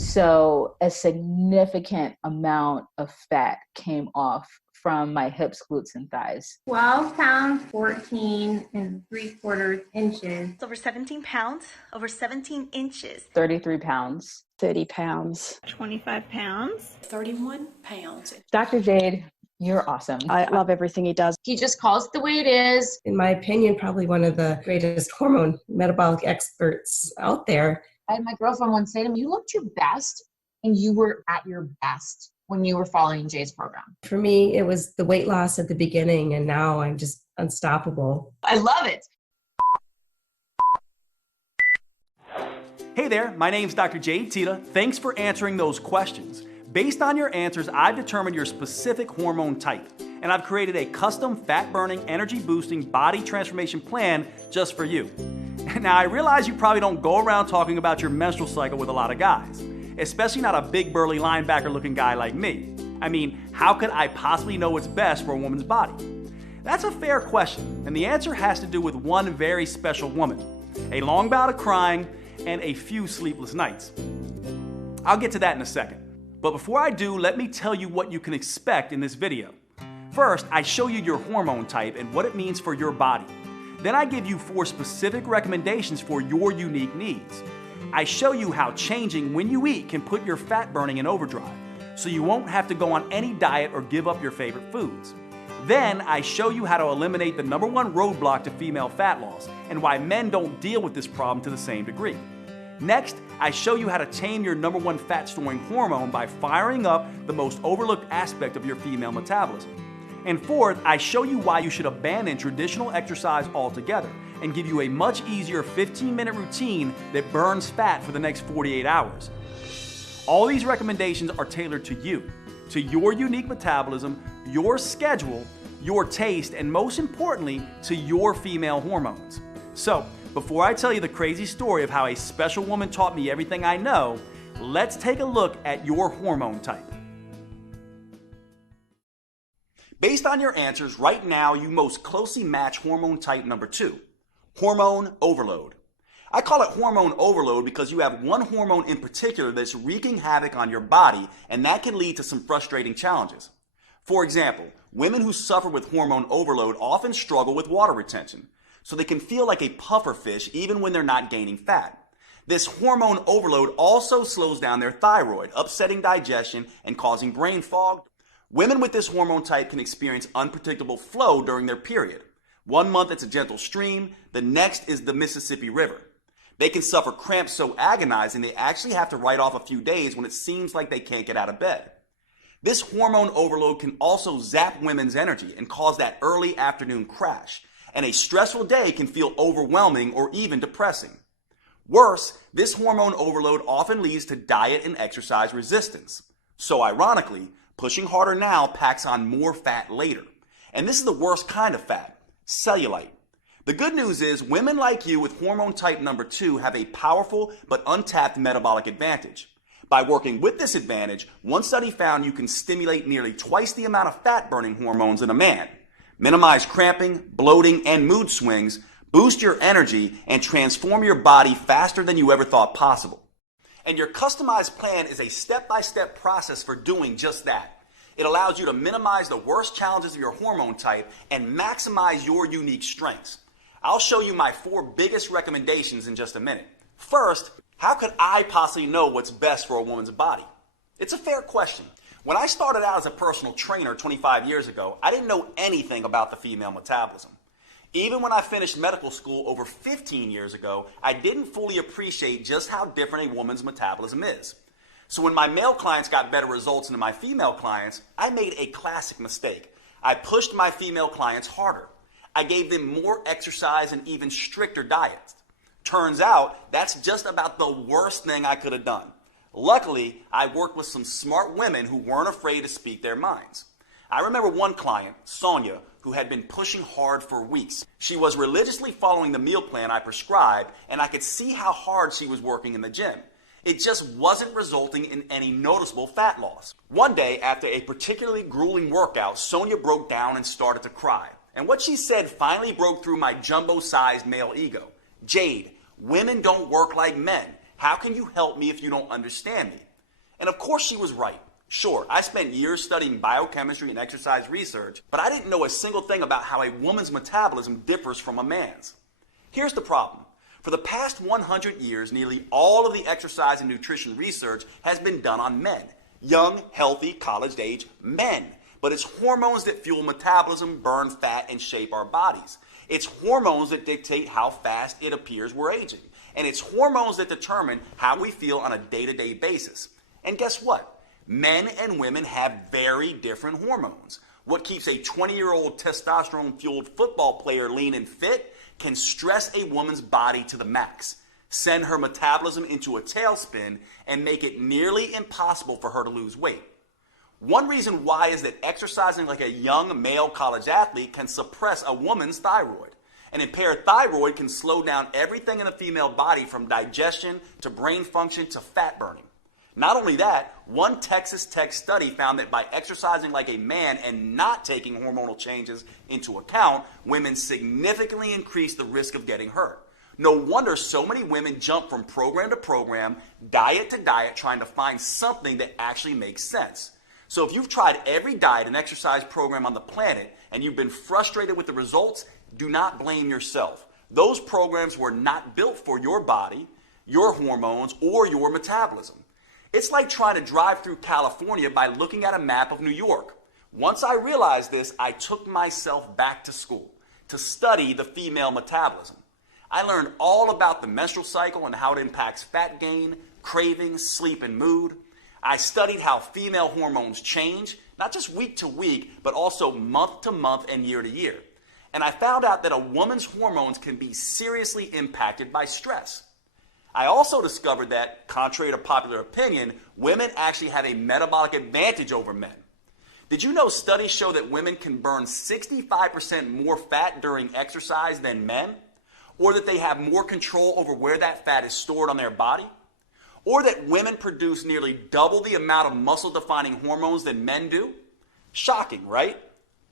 So a significant amount of fat came off from my hips, glutes, and thighs. 12 pounds, 14 and 3/4 inches. Over 17 pounds, over 17 inches. 33 pounds. 30 pounds. 25 pounds. 31 pounds. Dr. Jade, you're awesome. I love everything he does. He just calls it the way it is. In my opinion, probably one of the greatest hormone metabolic experts out there. I had my girlfriend once say to me, you looked your best and you were at your best when you were following Jay's program. For me, it was the weight loss at the beginning, and now I'm just unstoppable. I love it. Hey there, my name's Dr. Jade Tita. Thanks for answering those questions. Based on your answers, I've determined your specific hormone type, and I've created a custom fat-burning, energy-boosting body transformation plan just for you. Now, I realize you probably don't go around talking about your menstrual cycle with a lot of guys, especially not a big burly linebacker-looking guy like me. I mean, how could I possibly know what's best for a woman's body? That's a fair question, and the answer has to do with one very special woman, a long bout of crying, and a few sleepless nights. I'll get to that in a second. But before I do, let me tell you what you can expect in this video. First, I show you your hormone type and what it means for your body. Then I give you 4 specific recommendations for your unique needs. I show you how changing when you eat can put your fat burning in overdrive, so you won't have to go on any diet or give up your favorite foods. Then I show you how to eliminate the #1 roadblock to female fat loss and why men don't deal with this problem to the same degree. Next, I show you how to tame your #1 fat storing hormone by firing up the most overlooked aspect of your female metabolism. And fourth, I show you why you should abandon traditional exercise altogether and give you a much easier 15-minute routine that burns fat for the next 48 hours. All these recommendations are tailored to you, to your unique metabolism, your schedule, your taste, and most importantly, to your female hormones. So, before I tell you the crazy story of how a special woman taught me everything I know, let's take a look at your hormone type. Based on your answers, right now you most closely match hormone type number 2, hormone overload. I call it hormone overload because you have one hormone in particular that's wreaking havoc on your body, and that can lead to some frustrating challenges. For example, women who suffer with hormone overload often struggle with water retention, so they can feel like a puffer fish even when they're not gaining fat. This hormone overload also slows down their thyroid, upsetting digestion and causing brain fog. Women with this hormone type can experience unpredictable flow during their period. One month it's a gentle stream, the next is the Mississippi River. They can suffer cramps so agonizing they actually have to write off a few days when it seems like they can't get out of bed. This hormone overload can also zap women's energy and cause that early afternoon crash, and a stressful day can feel overwhelming or even depressing. Worse, this hormone overload often leads to diet and exercise resistance. So ironically, pushing harder now packs on more fat later. And this is the worst kind of fat, cellulite. The good news is women like you with hormone type number 2 have a powerful but untapped metabolic advantage. By working with this advantage, one study found you can stimulate nearly twice the amount of fat-burning hormones in a man, minimize cramping, bloating, and mood swings, boost your energy, and transform your body faster than you ever thought possible. And your customized plan is a step-by-step process for doing just that. It allows you to minimize the worst challenges of your hormone type and maximize your unique strengths. I'll show you my 4 biggest recommendations in just a minute. First, how could I possibly know what's best for a woman's body? It's a fair question. When I started out as a personal trainer 25 years ago, I didn't know anything about the female metabolism. Even when I finished medical school over 15 years ago, I didn't fully appreciate just how different a woman's metabolism is. So when my male clients got better results than my female clients, I made a classic mistake. I pushed my female clients harder. I gave them more exercise and even stricter diets. Turns out, that's just about the worst thing I could have done. Luckily, I worked with some smart women who weren't afraid to speak their minds. I remember one client, Sonia, who had been pushing hard for weeks. She was religiously following the meal plan I prescribed, and I could see how hard she was working in the gym. It just wasn't resulting in any noticeable fat loss. One day, after a particularly grueling workout, Sonia broke down and started to cry. And what she said finally broke through my jumbo-sized male ego. Jade, women don't work like men. How can you help me if you don't understand me? And of course she was right. Sure, I spent years studying biochemistry and exercise research, but I didn't know a single thing about how a woman's metabolism differs from a man's. Here's the problem. For the past 100 years, nearly all of the exercise and nutrition research has been done on men. Young, healthy, college-age men. But it's hormones that fuel metabolism, burn fat, and shape our bodies. It's hormones that dictate how fast it appears we're aging. And it's hormones that determine how we feel on a day-to-day basis. And guess what? Men and women have very different hormones. What keeps a 20-year-old testosterone-fueled football player lean and fit can stress a woman's body to the max, send her metabolism into a tailspin, and make it nearly impossible for her to lose weight. One reason why is that exercising like a young male college athlete can suppress a woman's thyroid. An impaired thyroid can slow down everything in the female body from digestion to brain function to fat burning. Not only that, one Texas Tech study found that by exercising like a man and not taking hormonal changes into account, women significantly increase the risk of getting hurt. No wonder so many women jump from program to program, diet to diet, trying to find something that actually makes sense. So if you've tried every diet and exercise program on the planet and you've been frustrated with the results, do not blame yourself. Those programs were not built for your body, your hormones, or your metabolism. It's like trying to drive through California by looking at a map of New York. Once I realized this, I took myself back to school to study the female metabolism. I learned all about the menstrual cycle and how it impacts fat gain, cravings, sleep, and mood. I studied how female hormones change, not just week to week, but also month to month and year to year. And I found out that a woman's hormones can be seriously impacted by stress. I also discovered that, contrary to popular opinion, women actually have a metabolic advantage over men. Did you know studies show that women can burn 65% more fat during exercise than men? Or that they have more control over where that fat is stored on their body? Or that women produce nearly double the amount of muscle-defining hormones than men do? Shocking, right?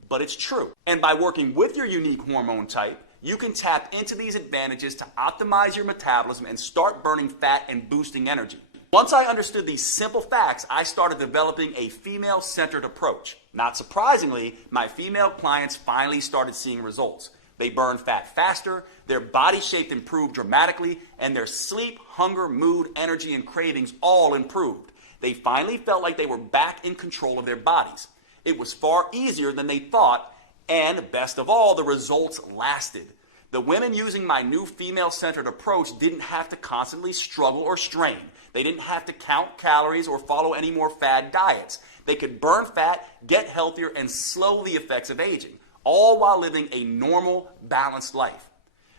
But it's true. And by working with your unique hormone type, you can tap into these advantages to optimize your metabolism and start burning fat and boosting energy. Once I understood these simple facts, I started developing a female-centered approach. Not surprisingly, my female clients finally started seeing results. They burned fat faster, their body shape improved dramatically, and their sleep, hunger, mood, energy, and cravings all improved. They finally felt like they were back in control of their bodies. It was far easier than they thought, and best of all, the results lasted. The women using my new female-centered approach didn't have to constantly struggle or strain. They didn't have to count calories or follow any more fad diets. They could burn fat, get healthier, and slow the effects of aging, all while living a normal, balanced life.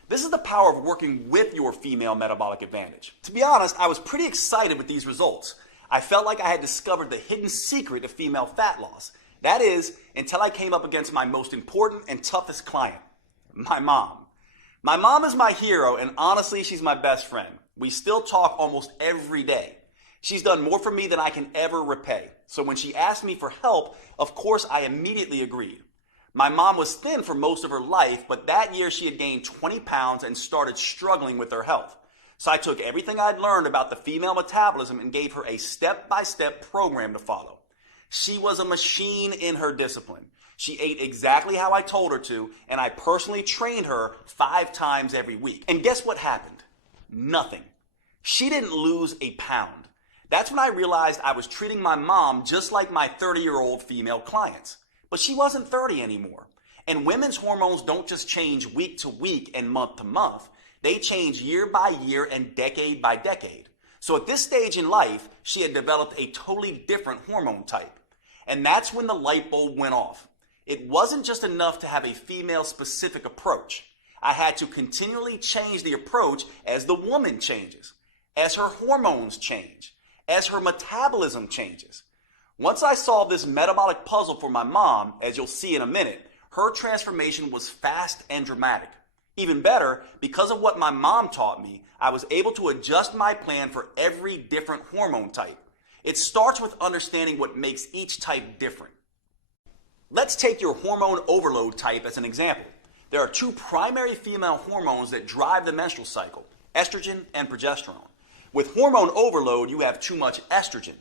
This is the power of working with your female metabolic advantage. To be honest, I was pretty excited with these results. I felt like I had discovered the hidden secret of female fat loss. That is, until I came up against my most important and toughest client, my mom. My mom is my hero, and honestly, she's my best friend. We still talk almost every day. She's done more for me than I can ever repay. So when she asked me for help, of course, I immediately agreed. My mom was thin for most of her life, but that year she had gained 20 pounds and started struggling with her health. So I took everything I'd learned about the female metabolism and gave her a step-by-step program to follow. She was a machine in her discipline. She ate exactly how I told her to, and I personally trained her 5 times every week. And guess what happened? Nothing. She didn't lose a pound. That's when I realized I was treating my mom just like my 30-year-old female clients. But she wasn't 30 anymore. And women's hormones don't just change week to week and month to month. They change year by year and decade by decade. So at this stage in life, she had developed a totally different hormone type. And that's when the light bulb went off. It wasn't just enough to have a female-specific approach. I had to continually change the approach as the woman changes, as her hormones change, as her metabolism changes. Once I solved this metabolic puzzle for my mom, as you'll see in a minute, her transformation was fast and dramatic. Even better, because of what my mom taught me, I was able to adjust my plan for every different hormone type. It starts with understanding what makes each type different. Let's take your hormone overload type as an example. There are 2 primary female hormones that drive the menstrual cycle, estrogen and progesterone. With hormone overload, you have too much estrogen.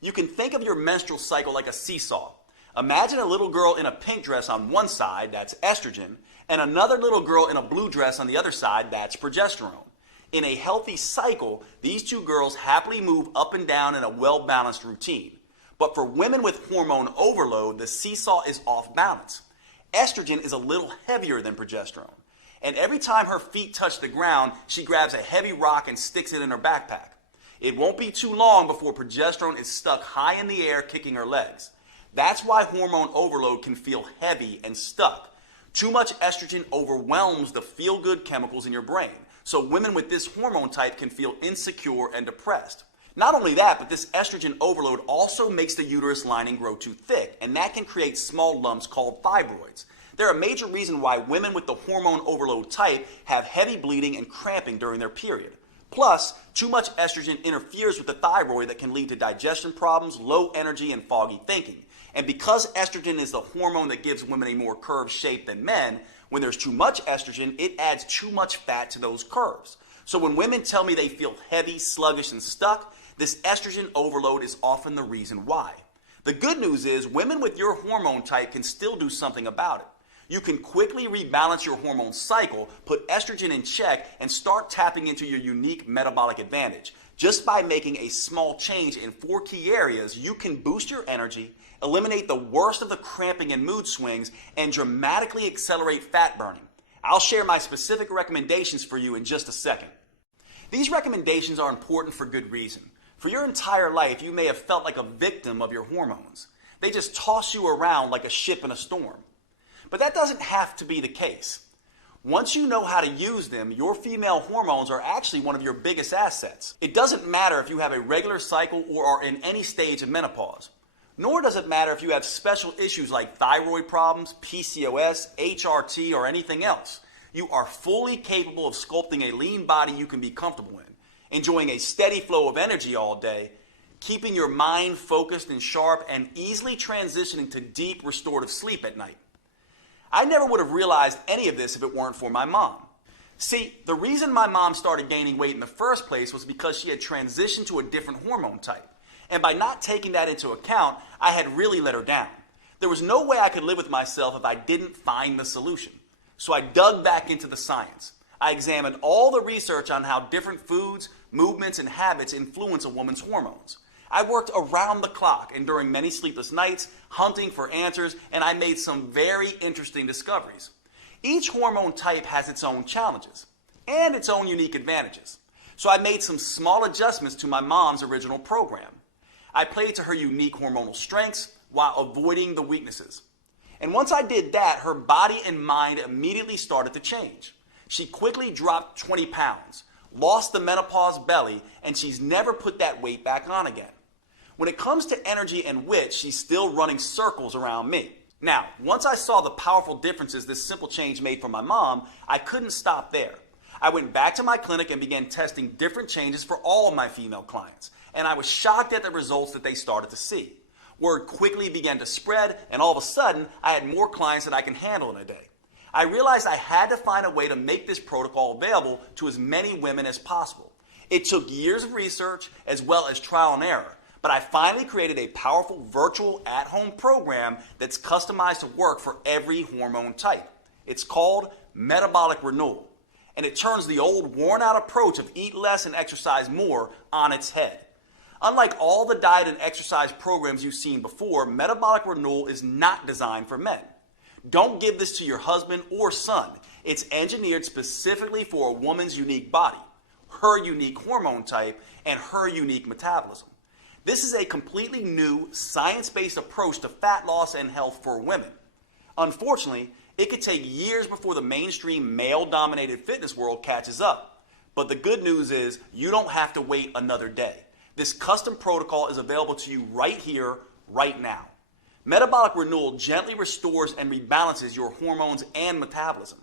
You can think of your menstrual cycle like a seesaw. Imagine a little girl in a pink dress on one side, that's estrogen, and another little girl in a blue dress on the other side, that's progesterone. In a healthy cycle, these two girls happily move up and down in a well-balanced routine. But for women with hormone overload, the seesaw is off balance. Estrogen is a little heavier than progesterone. And every time her feet touch the ground, she grabs a heavy rock and sticks it in her backpack. It won't be too long before progesterone is stuck high in the air kicking her legs. That's why hormone overload can feel heavy and stuck. Too much estrogen overwhelms the feel-good chemicals in your brain. So women with this hormone type can feel insecure and depressed. Not only that, but this estrogen overload also makes the uterus lining grow too thick, and that can create small lumps called fibroids. They're a major reason why women with the hormone overload type have heavy bleeding and cramping during their period. Plus, too much estrogen interferes with the thyroid that can lead to digestion problems, low energy, and foggy thinking. And because estrogen is the hormone that gives women a more curved shape than men, when there's too much estrogen, it adds too much fat to those curves. So when women tell me they feel heavy, sluggish, and stuck, this estrogen overload is often the reason why. The good news is women with your hormone type can still do something about it. You can quickly rebalance your hormone cycle, put estrogen in check, and start tapping into your unique metabolic advantage. Just by making a small change in 4 key areas, you can boost your energy, eliminate the worst of the cramping and mood swings, and dramatically accelerate fat burning. I'll share my specific recommendations for you in just a second. These recommendations are important for good reason. For your entire life, you may have felt like a victim of your hormones. They just toss you around like a ship in a storm. But that doesn't have to be the case. Once you know how to use them, your female hormones are actually one of your biggest assets. It doesn't matter if you have a regular cycle or are in any stage of menopause. Nor does it matter if you have special issues like thyroid problems, PCOS, HRT, or anything else. You are fully capable of sculpting a lean body you can be comfortable in, enjoying a steady flow of energy all day, keeping your mind focused and sharp, and easily transitioning to deep restorative sleep at night. I never would have realized any of this if it weren't for my mom. See, the reason my mom started gaining weight in the first place was because she had transitioned to a different hormone type. And by not taking that into account, I had really let her down. There was no way I could live with myself if I didn't find the solution. So I dug back into the science. I examined all the research on how different foods, movements, and habits influence a woman's hormones. I worked around the clock and during many sleepless nights, hunting for answers, and I made some very interesting discoveries. Each hormone type has its own challenges and its own unique advantages. So I made some small adjustments to my mom's original program. I played to her unique hormonal strengths while avoiding the weaknesses. And once I did that, her body and mind immediately started to change. She quickly dropped 20 pounds, lost the menopause belly, and she's never put that weight back on again. When it comes to energy and wit, she's still running circles around me. Now, once I saw the powerful differences this simple change made for my mom, I couldn't stop there. I went back to my clinic and began testing different changes for all of my female clients, and I was shocked at the results that they started to see. Word quickly began to spread, and all of a sudden, I had more clients than I can handle in a day. I realized I had to find a way to make this protocol available to as many women as possible. It took years of research as well as trial and error, but I finally created a powerful virtual at-home program that's customized to work for every hormone type. It's called Metabolic Renewal, and it turns the old worn-out approach of eat less and exercise more on its head. Unlike all the diet and exercise programs you've seen before, Metabolic Renewal is not designed for men. Don't give this to your husband or son. It's engineered specifically for a woman's unique body, her unique hormone type, and her unique metabolism. This is a completely new, science-based approach to fat loss and health for women. Unfortunately, it could take years before the mainstream male-dominated fitness world catches up. But the good news is you don't have to wait another day. This custom protocol is available to you right here, right now. Metabolic Renewal gently restores and rebalances your hormones and metabolism.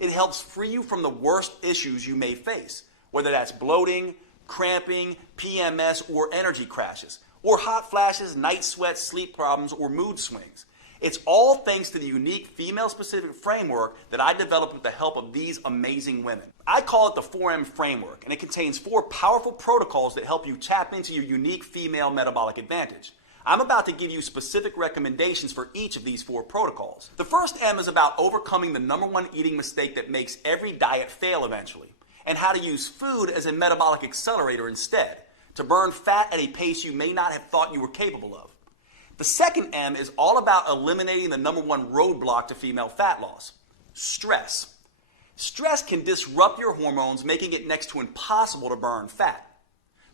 It helps free you from the worst issues you may face, whether that's bloating, cramping, PMS, or energy crashes, or hot flashes, night sweats, sleep problems, or mood swings. It's all thanks to the unique female-specific framework that I developed with the help of these amazing women. I call it the 4M framework, and it contains 4 powerful protocols that help you tap into your unique female metabolic advantage. I'm about to give you specific recommendations for each of these 4 protocols. The first M is about overcoming the #1 eating mistake that makes every diet fail eventually, and how to use food as a metabolic accelerator instead, to burn fat at a pace you may not have thought you were capable of. The second M is all about eliminating the #1 roadblock to female fat loss: stress. Stress can disrupt your hormones, making it next to impossible to burn fat.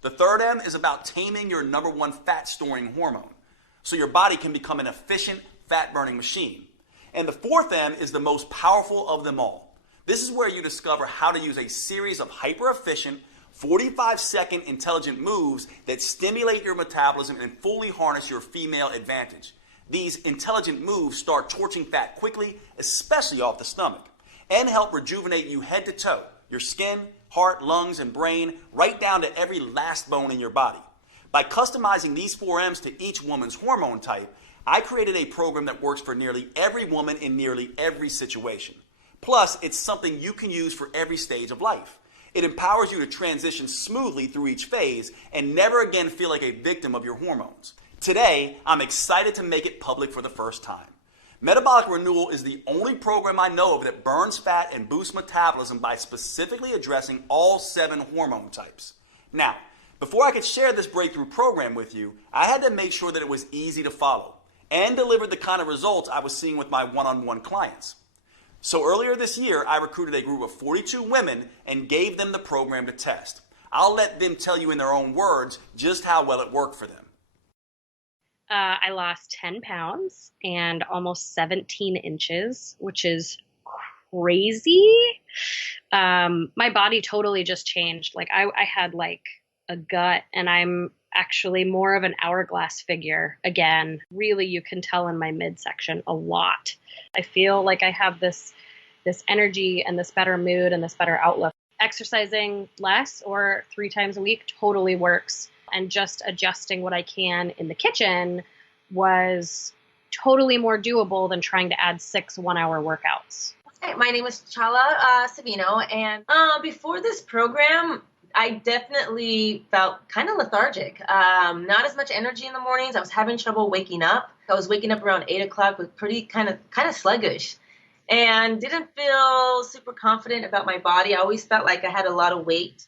The third M is about taming your #1 fat-storing hormone, so your body can become an efficient fat-burning machine. And the fourth M is the most powerful of them all. This is where you discover how to use a series of hyper-efficient, 45-second intelligent moves that stimulate your metabolism and fully harness your female advantage. These intelligent moves start torching fat quickly, especially off the stomach, and help rejuvenate you head to toe, your skin, heart, lungs, and brain, right down to every last bone in your body. By customizing these 4 M's to each woman's hormone type, I created a program that works for nearly every woman in nearly every situation. Plus, it's something you can use for every stage of life. It empowers you to transition smoothly through each phase and never again feel like a victim of your hormones. Today, I'm excited to make it public for the first time. Metabolic Renewal is the only program I know of that burns fat and boosts metabolism by specifically addressing all 7 hormone types. Now, before I could share this breakthrough program with you, I had to make sure that it was easy to follow and delivered the kind of results I was seeing with my one-on-one clients. So earlier this year, I recruited a group of 42 women and gave them the program to test. I'll let them tell you in their own words just how well it worked for them. I lost 10 pounds and almost 17 inches, which is crazy. My body totally just changed. Like I had like a gut, and I'm actually more of an hourglass figure again. Really, you can tell in my midsection a lot. I feel like I have this energy and this better mood and this better outlook. Exercising less or 3 times a week totally works. And just adjusting what I can in the kitchen was totally more doable than trying to add 6 one-hour workouts. Hi, my name is Chala Savino, and before this program, I definitely felt kind of lethargic. Not as much energy in the mornings. I was having trouble waking up. I was waking up around 8 o'clock with pretty kind of sluggish, and didn't feel super confident about my body. I always felt like I had a lot of weight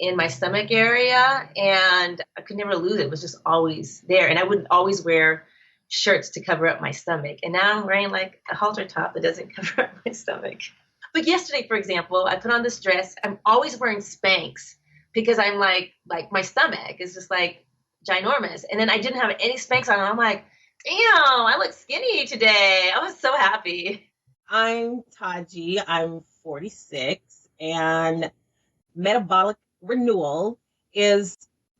in my stomach area, and I could never lose it. It was just always there, and I would always wear shirts to cover up my stomach. And now I'm wearing like a halter top that doesn't cover up my stomach. But yesterday, for example, I put on this dress. I'm always wearing Spanx because I'm like my stomach is just like ginormous. And then I didn't have any Spanx on. And I'm like, damn, I look skinny today. I was so happy. I'm Taji. I'm 46, and Metabolic Renewal is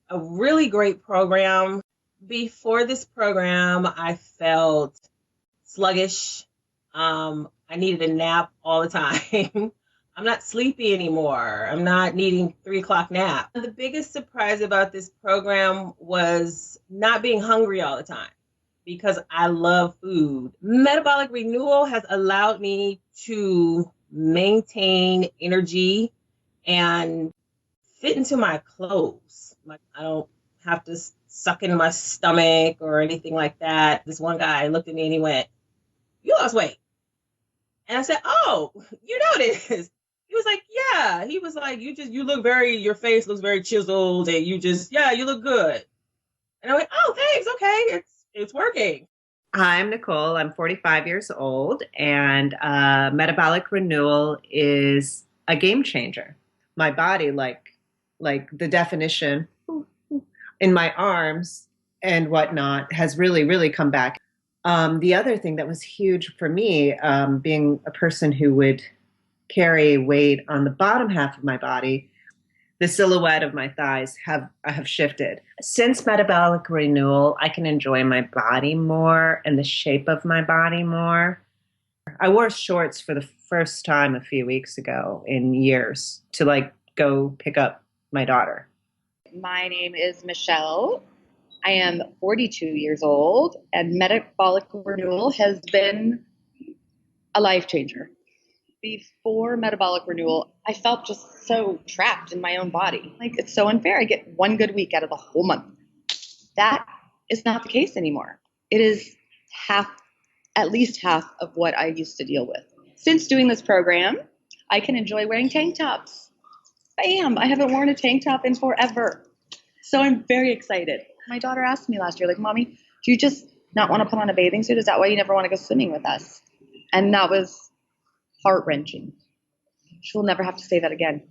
a really great program. Before this program, I felt sluggish. I needed a nap all the time. I'm not sleepy anymore. I'm not needing 3 o'clock nap. The biggest surprise about this program was not being hungry all the time, because I love food. Metabolic Renewal has allowed me to maintain energy and fit into my clothes. Like, I don't have to suck in my stomach or anything like that. This one guy looked at me and he went, "You lost weight." And I said, "Oh, you noticed?" He was like, "Yeah." He was like, you look your face looks very chiseled, and you look good." And I went, "Oh, thanks. Okay. It's working." Hi, I'm Nicole. I'm 45 years old, and Metabolic Renewal is a game changer. My body, like the definition in my arms and whatnot, has really, really come back. The other thing that was huge for me, being a person who would carry weight on the bottom half of my body, the silhouette of my thighs have shifted. Since Metabolic Renewal, I can enjoy my body more and the shape of my body more. I wore shorts for the first time a few weeks ago in years to go pick up my daughter. My name is Michelle, I am 42 years old, and metabolic renewal has been a life changer. Before metabolic renewal, I felt just so trapped in my own body. Like, it's so unfair. I get one good week out of the whole month. That is not the case anymore. It is at least half of what I used to deal with. Since doing this program, I can enjoy wearing tank tops. Bam! I haven't worn a tank top in forever. So I'm very excited. My daughter asked me last year, like, Mommy, do you just not want to put on a bathing suit? Is that why you never want to go swimming with us? And that was heart-wrenching. She'll never have to say that again.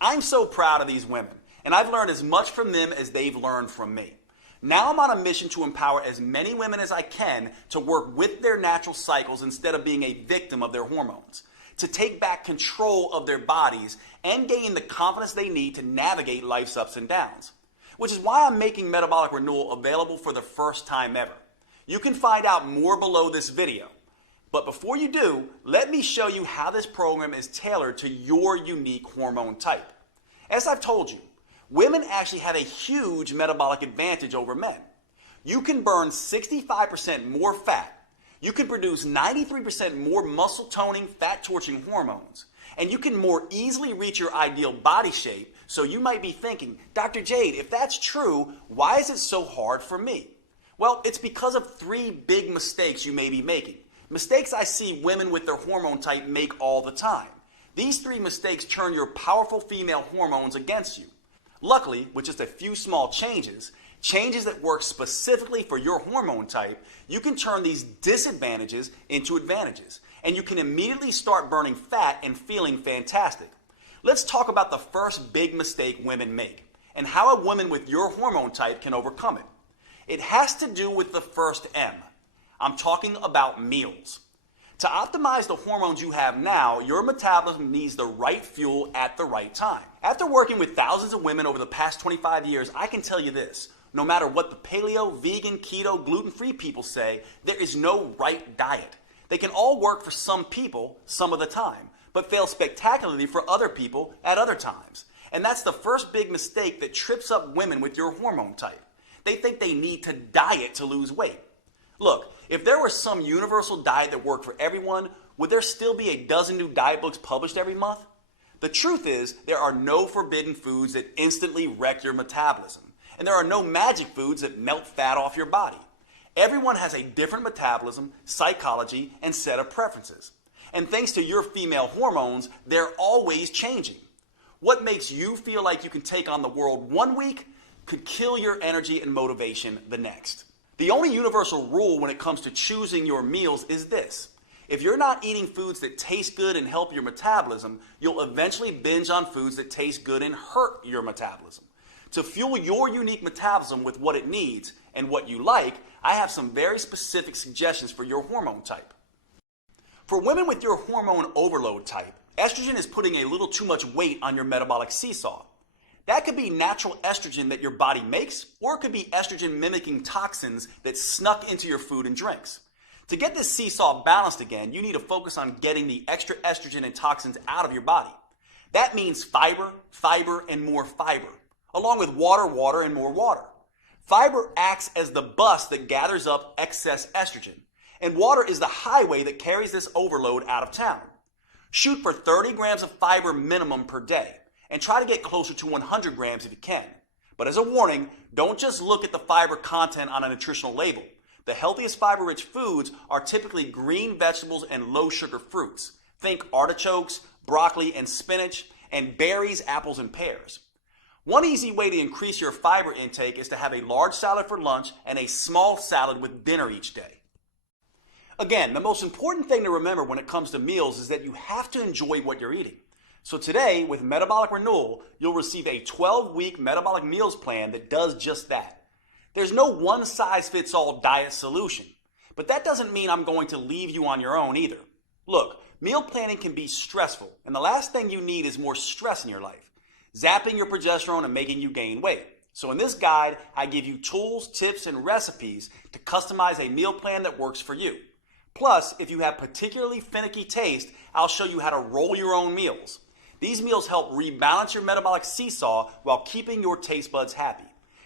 I'm so proud of these women, and I've learned as much from them as they've learned from me. Now I'm on a mission to empower as many women as I can to work with their natural cycles instead of being a victim of their hormones, to take back control of their bodies and gain the confidence they need to navigate life's ups and downs. Which is why I'm making Metabolic Renewal available for the first time ever. You can find out more below this video. But before you do, let me show you how this program is tailored to your unique hormone type. As I've told you, women actually have a huge metabolic advantage over men. You can burn 65% more fat. You can produce 93% more muscle toning, fat torching hormones. And you can more easily reach your ideal body shape. So you might be thinking, Dr. Jade, if that's true, why is it so hard for me? Well, it's because of 3 big mistakes you may be making. Mistakes I see women with their hormone type make all the time. These 3 mistakes turn your powerful female hormones against you. Luckily, with just a few small changes that work specifically for your hormone type, you can turn these disadvantages into advantages. And you can immediately start burning fat and feeling fantastic. Let's talk about the first big mistake women make and how a woman with your hormone type can overcome it. It has to do with the first M. I'm talking about meals. To optimize the hormones you have now, your metabolism needs the right fuel at the right time. After working with thousands of women over the past 25 years, I can tell you this. No matter what the paleo, vegan, keto, gluten-free people say, there is no right diet. They can all work for some people some of the time, but fail spectacularly for other people at other times. And that's the first big mistake that trips up women with your hormone type. They think they need to diet to lose weight. Look, if there was some universal diet that worked for everyone, would there still be a dozen new diet books published every month? The truth is, there are no forbidden foods that instantly wreck your metabolism. And there are no magic foods that melt fat off your body. Everyone has a different metabolism, psychology, and set of preferences. And thanks to your female hormones, they're always changing. What makes you feel like you can take on the world one week could kill your energy and motivation the next. The only universal rule when it comes to choosing your meals is this. If you're not eating foods that taste good and help your metabolism, you'll eventually binge on foods that taste good and hurt your metabolism. To fuel your unique metabolism with what it needs and what you like, I have some very specific suggestions for your hormone type. For women with your hormone overload type, estrogen is putting a little too much weight on your metabolic seesaw. That could be natural estrogen that your body makes, or it could be estrogen mimicking toxins that snuck into your food and drinks. To get this seesaw balanced again, you need to focus on getting the extra estrogen and toxins out of your body. That means fiber, and more fiber, along with water, and more water. Fiber acts as the bus that gathers up excess estrogen, and water is the highway that carries this overload out of town. Shoot for 30 grams of fiber minimum per day, and try to get closer to 100 grams if you can. But as a warning, don't just look at the fiber content on a nutritional label. The healthiest fiber-rich foods are typically green vegetables and low-sugar fruits. Think artichokes, broccoli, and spinach, and berries, apples, and pears. One easy way to increase your fiber intake is to have a large salad for lunch and a small salad with dinner each day. Again, the most important thing to remember when it comes to meals is that you have to enjoy what you're eating. So today, with Metabolic Renewal, you'll receive a 12-week metabolic meals plan that does just that. There's no one-size-fits-all diet solution, but that doesn't mean I'm going to leave you on your own either. Look, meal planning can be stressful, and the last thing you need is more stress in your life, zapping your progesterone and making you gain weight. So in this guide, I give you tools, tips, and recipes to customize a meal plan that works for you. Plus, if you have particularly finicky taste, I'll show you how to roll your own meals. These meals help rebalance your metabolic seesaw while keeping your taste buds happy.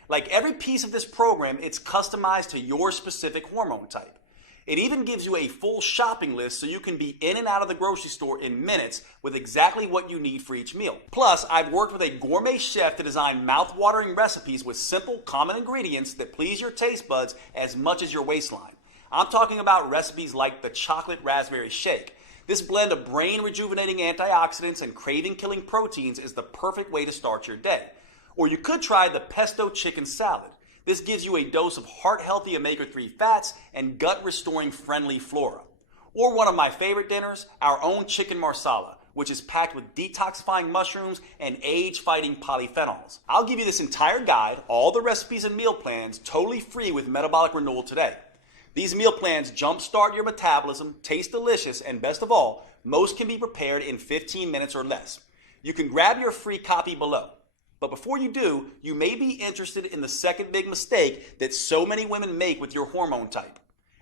Like every piece of this program, it's customized to your specific hormone type. It even gives you a full shopping list so you can be in and out of the grocery store in minutes with exactly what you need for each meal. Plus, I've worked with a gourmet chef to design mouth-watering recipes with simple, common ingredients that please your taste buds as much as your waistline. I'm talking about recipes like the chocolate raspberry shake. This blend of brain-rejuvenating antioxidants and craving-killing proteins is the perfect way to start your day. Or you could try the pesto chicken salad. This gives you a dose of heart-healthy omega-3 fats and gut-restoring friendly flora. Or one of my favorite dinners, our own chicken marsala, which is packed with detoxifying mushrooms and age-fighting polyphenols. I'll give you this entire guide, all the recipes and meal plans, totally free with Metabolic Renewal today. These meal plans jumpstart your metabolism, taste delicious, and best of all, most can be prepared in 15 minutes or less. You can grab your free copy below. But before you do, you may be interested in the second big mistake that so many women make with your hormone type.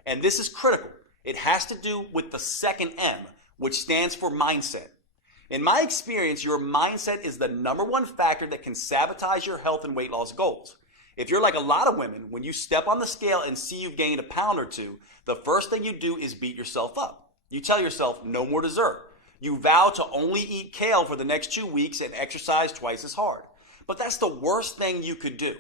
And this is critical. It has to do with the second M, which stands for mindset. In my experience, your mindset is the #1 factor that can sabotage your health and weight loss goals. If you're like a lot of women, when you step on the scale and see you've gained a pound or two, the first thing you do is beat yourself up. You tell yourself, no more dessert. You vow to only eat kale for the next 2 weeks and exercise twice as hard. But that's the worst thing you could do.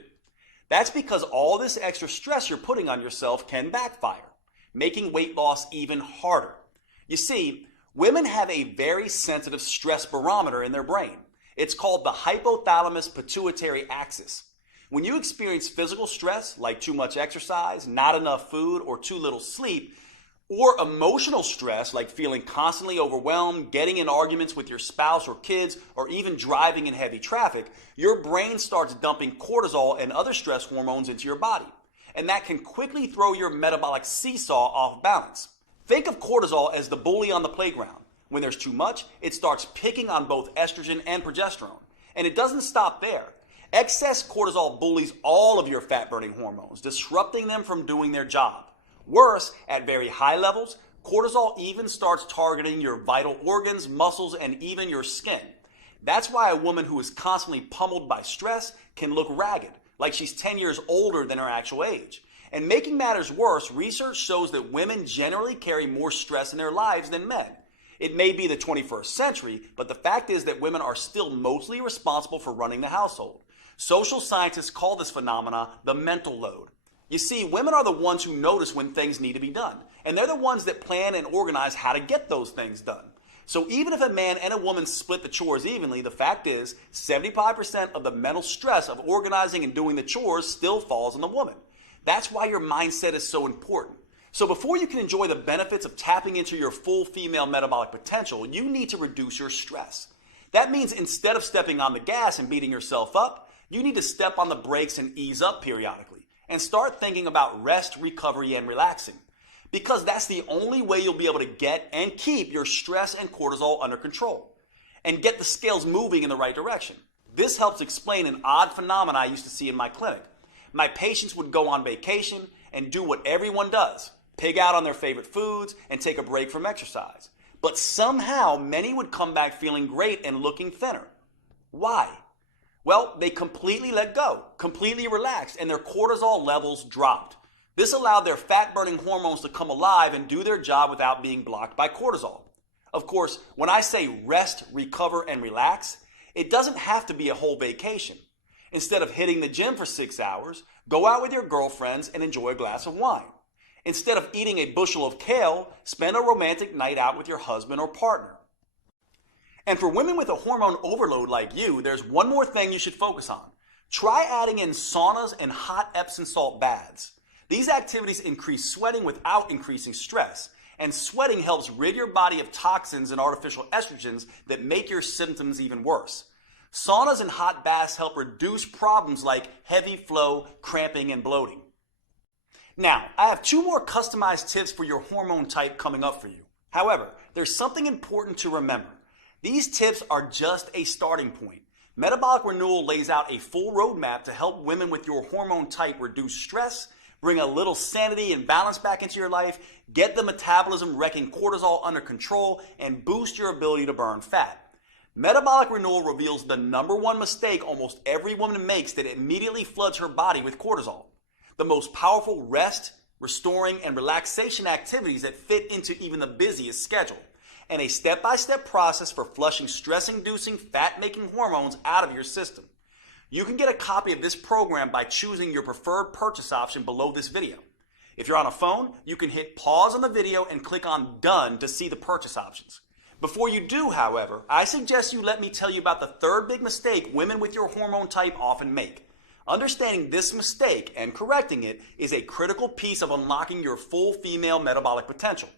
That's because all this extra stress you're putting on yourself can backfire, making weight loss even harder. You see, women have a very sensitive stress barometer in their brain. It's called the hypothalamus pituitary axis. When you experience physical stress, like too much exercise, not enough food, or too little sleep, or emotional stress, like feeling constantly overwhelmed, getting in arguments with your spouse or kids, or even driving in heavy traffic, your brain starts dumping cortisol and other stress hormones into your body. And that can quickly throw your metabolic seesaw off balance. Think of cortisol as the bully on the playground. When there's too much, it starts picking on both estrogen and progesterone. And it doesn't stop there. Excess cortisol bullies all of your fat-burning hormones, disrupting them from doing their job. Worse, at very high levels, cortisol even starts targeting your vital organs, muscles, and even your skin. That's why a woman who is constantly pummeled by stress can look ragged, like she's 10 years older than her actual age. And making matters worse, research shows that women generally carry more stress in their lives than men. It may be the 21st century, but the fact is that women are still mostly responsible for running the household. Social scientists call this phenomena the mental load. You see, women are the ones who notice when things need to be done, and they're the ones that plan and organize how to get those things done. So even if a man and a woman split the chores evenly, the fact is 75% of the mental stress of organizing and doing the chores still falls on the woman. That's why your mindset is so important. So before you can enjoy the benefits of tapping into your full female metabolic potential, you need to reduce your stress. That means instead of stepping on the gas and beating yourself up, you need to step on the brakes and ease up periodically and start thinking about rest, recovery, and relaxing. Because that's the only way you'll be able to get and keep your stress and cortisol under control and get the scales moving in the right direction. This helps explain an odd phenomenon I used to see in my clinic. My patients would go on vacation and do what everyone does, pig out on their favorite foods and take a break from exercise. But somehow many would come back feeling great and looking thinner. Why? Well, they completely let go, completely relaxed, and their cortisol levels dropped. This allowed their fat-burning hormones to come alive and do their job without being blocked by cortisol. Of course, when I say rest, recover, and relax, it doesn't have to be a whole vacation. Instead of hitting the gym for 6 hours, go out with your girlfriends and enjoy a glass of wine. Instead of eating a bushel of kale, spend a romantic night out with your husband or partner. And for women with a hormone overload like you, there's one more thing you should focus on. Try adding in saunas and hot Epsom salt baths. These activities increase sweating without increasing stress, and sweating helps rid your body of toxins and artificial estrogens that make your symptoms even worse. Saunas and hot baths help reduce problems like heavy flow, cramping, and bloating. Now, I have 2 more customized tips for your hormone type coming up for you. However, there's something important to remember. These tips are just a starting point. Metabolic Renewal lays out a full roadmap to help women with your hormone type reduce stress, bring a little sanity and balance back into your life, get the metabolism wrecking cortisol under control, and boost your ability to burn fat. Metabolic renewal reveals the #1 mistake almost every woman makes that immediately floods her body with cortisol. The most powerful rest, restoring, and relaxation activities that fit into even the busiest schedule, and a step-by-step process for flushing stress-inducing, fat-making hormones out of your system. You can get a copy of this program by choosing your preferred purchase option below this video. If you're on a phone, you can hit pause on the video and click on Done to see the purchase options. Before you do, however, I suggest you let me tell you about the third big mistake women with your hormone type often make. Understanding this mistake and correcting it is a critical piece of unlocking your full female metabolic potential.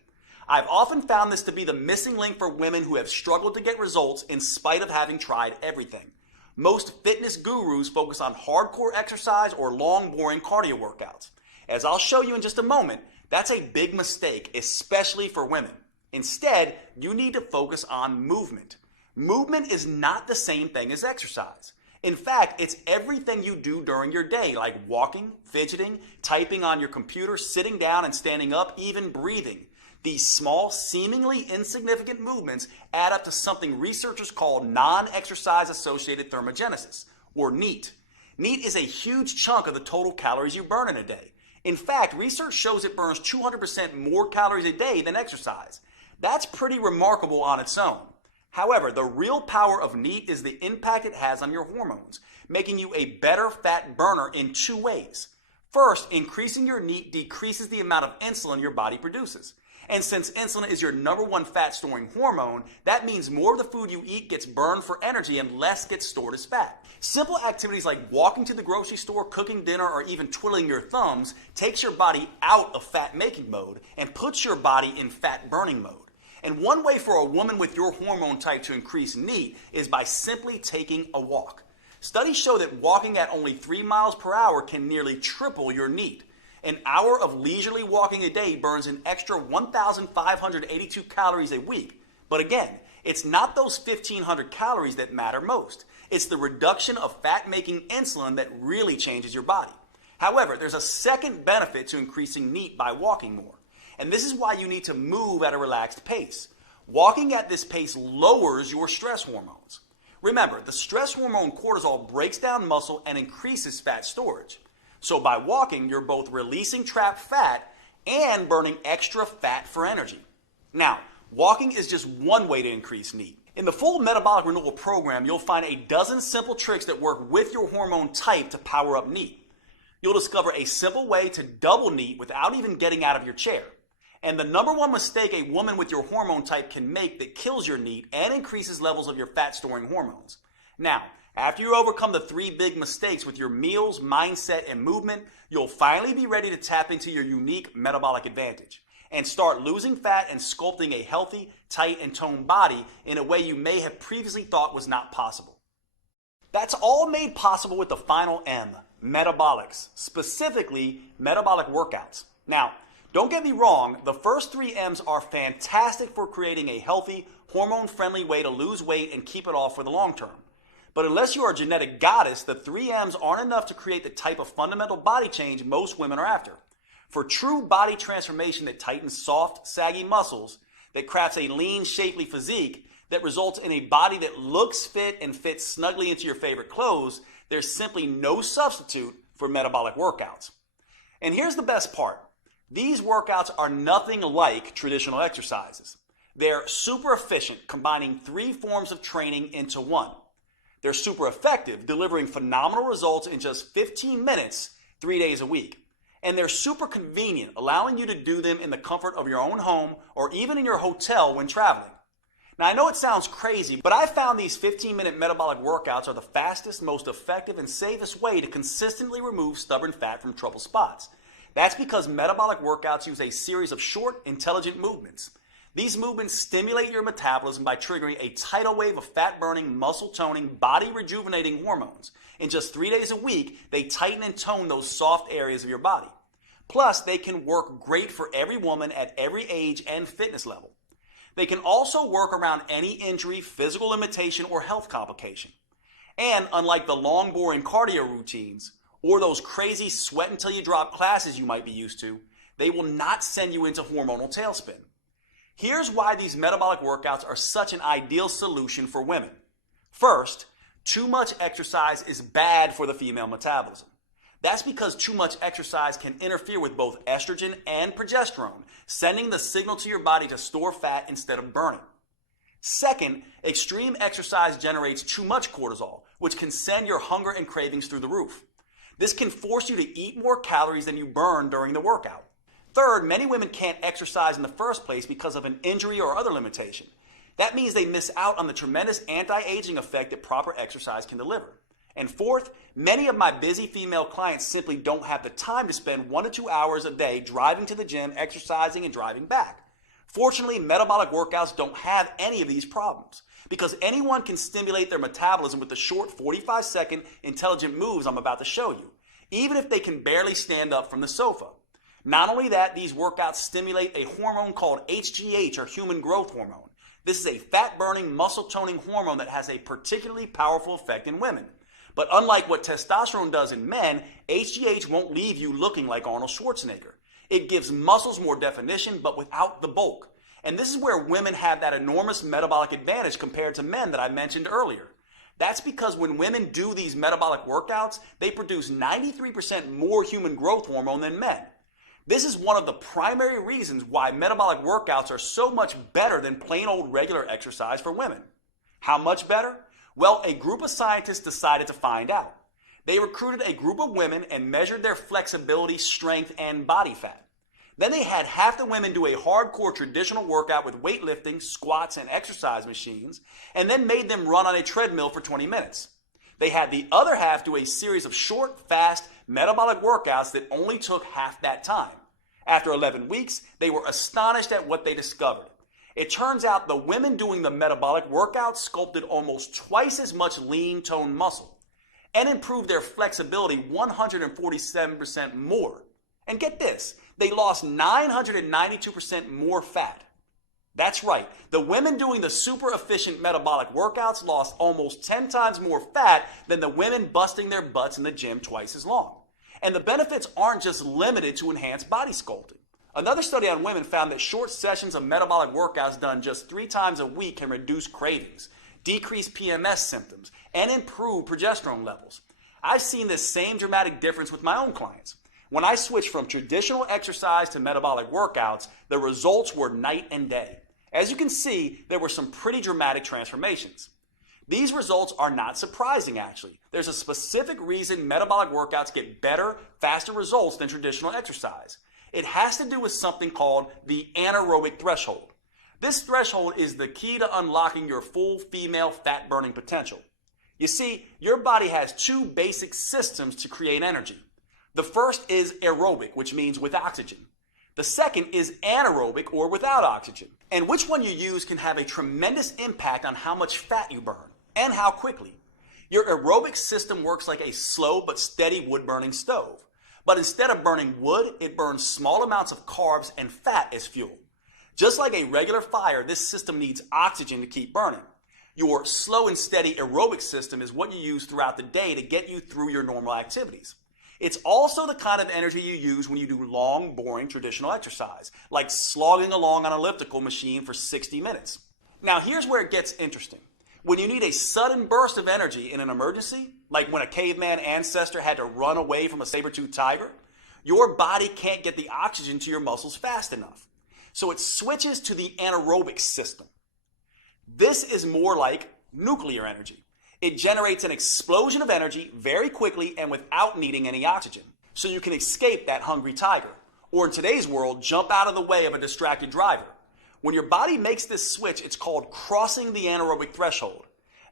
I've often found this to be the missing link for women who have struggled to get results in spite of having tried everything. Most fitness gurus focus on hardcore exercise or long, boring cardio workouts. As I'll show you in just a moment, that's a big mistake, especially for women. Instead, you need to focus on movement. Movement is not the same thing as exercise. In fact, it's everything you do during your day, like walking, fidgeting, typing on your computer, sitting down and standing up, even breathing. These small, seemingly insignificant movements add up to something researchers call non-exercise associated thermogenesis, or NEAT. NEAT is a huge chunk of the total calories you burn in a day. In fact, research shows it burns 200% more calories a day than exercise. That's pretty remarkable on its own. However, the real power of NEAT is the impact it has on your hormones, making you a better fat burner in 2 ways. First, increasing your NEAT decreases the amount of insulin your body produces. And since insulin is your #1 fat-storing hormone, that means more of the food you eat gets burned for energy and less gets stored as fat. Simple activities like walking to the grocery store, cooking dinner, or even twiddling your thumbs takes your body out of fat-making mode and puts your body in fat-burning mode. And one way for a woman with your hormone type to increase NEAT is by simply taking a walk. Studies show that walking at only 3 miles per hour can nearly triple your NEAT. An hour of leisurely walking a day burns an extra 1,582 calories a week. But again, it's not those 1,500 calories that matter most. It's the reduction of fat-making insulin that really changes your body. However, there's a second benefit to increasing NEAT by walking more. And this is why you need to move at a relaxed pace. Walking at this pace lowers your stress hormones. Remember, the stress hormone cortisol breaks down muscle and increases fat storage. So by walking, you're both releasing trapped fat and burning extra fat for energy. Now, walking is just one way to increase NEAT. In the full metabolic renewal program, you'll find a dozen simple tricks that work with your hormone type to power up NEAT. You'll discover a simple way to double NEAT without even getting out of your chair. And the #1 mistake a woman with your hormone type can make that kills your NEAT and increases levels of your fat-storing hormones. Now, after you overcome the 3 big mistakes with your meals, mindset, and movement, you'll finally be ready to tap into your unique metabolic advantage and start losing fat and sculpting a healthy, tight, and toned body in a way you may have previously thought was not possible. That's all made possible with the final M, metabolics, specifically metabolic workouts. Now, don't get me wrong, the first 3 M's are fantastic for creating a healthy, hormone-friendly way to lose weight and keep it off for the long term. But unless you are a genetic goddess, the 3 M's aren't enough to create the type of fundamental body change most women are after. For true body transformation that tightens soft, saggy muscles, that crafts a lean, shapely physique, that results in a body that looks fit and fits snugly into your favorite clothes, there's simply no substitute for metabolic workouts. And here's the best part. These workouts are nothing like traditional exercises. They're super efficient, combining 3 forms of training into one. They're super effective, delivering phenomenal results in just 15 minutes, 3 days a week. And they're super convenient, allowing you to do them in the comfort of your own home or even in your hotel when traveling. Now, I know it sounds crazy, but I found these 15-minute metabolic workouts are the fastest, most effective, and safest way to consistently remove stubborn fat from trouble spots. That's because metabolic workouts use a series of short, intelligent movements. These movements stimulate your metabolism by triggering a tidal wave of fat-burning, muscle-toning, body-rejuvenating hormones. In just 3 days a week, they tighten and tone those soft areas of your body. Plus, they can work great for every woman at every age and fitness level. They can also work around any injury, physical limitation, or health complication. And unlike the long, boring cardio routines, or those crazy sweat until you drop classes you might be used to, they will not send you into hormonal tailspin. Here's why these metabolic workouts are such an ideal solution for women. First, too much exercise is bad for the female metabolism. That's because too much exercise can interfere with both estrogen and progesterone, sending the signal to your body to store fat instead of burning. Second, extreme exercise generates too much cortisol, which can send your hunger and cravings through the roof. This can force you to eat more calories than you burn during the workout. Third, many women can't exercise in the first place because of an injury or other limitation. That means they miss out on the tremendous anti-aging effect that proper exercise can deliver. And fourth, many of my busy female clients simply don't have the time to spend 1 to 2 hours a day driving to the gym, exercising, and driving back. Fortunately, metabolic workouts don't have any of these problems because anyone can stimulate their metabolism with the short 45-second intelligent moves I'm about to show you, even if they can barely stand up from the sofa. Not only that, these workouts stimulate a hormone called HGH, or human growth hormone. This is a fat-burning, muscle-toning hormone that has a particularly powerful effect in women. But unlike what testosterone does in men, HGH won't leave you looking like Arnold Schwarzenegger. It gives muscles more definition, but without the bulk. And this is where women have that enormous metabolic advantage compared to men that I mentioned earlier. That's because when women do these metabolic workouts, they produce 93% more human growth hormone than men. This is one of the primary reasons why metabolic workouts are so much better than plain old regular exercise for women. How much better? Well, a group of scientists decided to find out. They recruited a group of women and measured their flexibility, strength, and body fat. Then they had half the women do a hardcore traditional workout with weightlifting, squats, and exercise machines, and then made them run on a treadmill for 20 minutes. They had the other half do a series of short, fast, metabolic workouts that only took half that time. After 11 weeks, they were astonished at what they discovered. It turns out the women doing the metabolic workouts sculpted almost twice as much lean toned muscle and improved their flexibility 147% more. And get this, they lost 992% more fat. That's right, the women doing the super efficient metabolic workouts lost almost 10 times more fat than the women busting their butts in the gym twice as long. And the benefits aren't just limited to enhanced body sculpting. Another study on women found that short sessions of metabolic workouts done just 3 times a week can reduce cravings, decrease PMS symptoms, and improve progesterone levels. I've seen this same dramatic difference with my own clients. When I switched from traditional exercise to metabolic workouts, the results were night and day. As you can see, there were some pretty dramatic transformations. These results are not surprising, actually. There's a specific reason metabolic workouts get better, faster results than traditional exercise. It has to do with something called the anaerobic threshold. This threshold is the key to unlocking your full female fat-burning potential. You see, your body has 2 basic systems to create energy. The first is aerobic, which means with oxygen. The second is anaerobic, or without oxygen. And which one you use can have a tremendous impact on how much fat you burn and how quickly. Your aerobic system works like a slow but steady wood-burning stove. But instead of burning wood, it burns small amounts of carbs and fat as fuel. Just like a regular fire, this system needs oxygen to keep burning. Your slow and steady aerobic system is what you use throughout the day to get you through your normal activities. It's also the kind of energy you use when you do long, boring traditional exercise, like slogging along on an elliptical machine for 60 minutes. Now, here's where it gets interesting. When you need a sudden burst of energy in an emergency, like when a caveman ancestor had to run away from a saber-toothed tiger, your body can't get the oxygen to your muscles fast enough. So it switches to the anaerobic system. This is more like nuclear energy. It generates an explosion of energy very quickly and without needing any oxygen. So you can escape that hungry tiger, or in today's world, jump out of the way of a distracted driver. When your body makes this switch, it's called crossing the anaerobic threshold.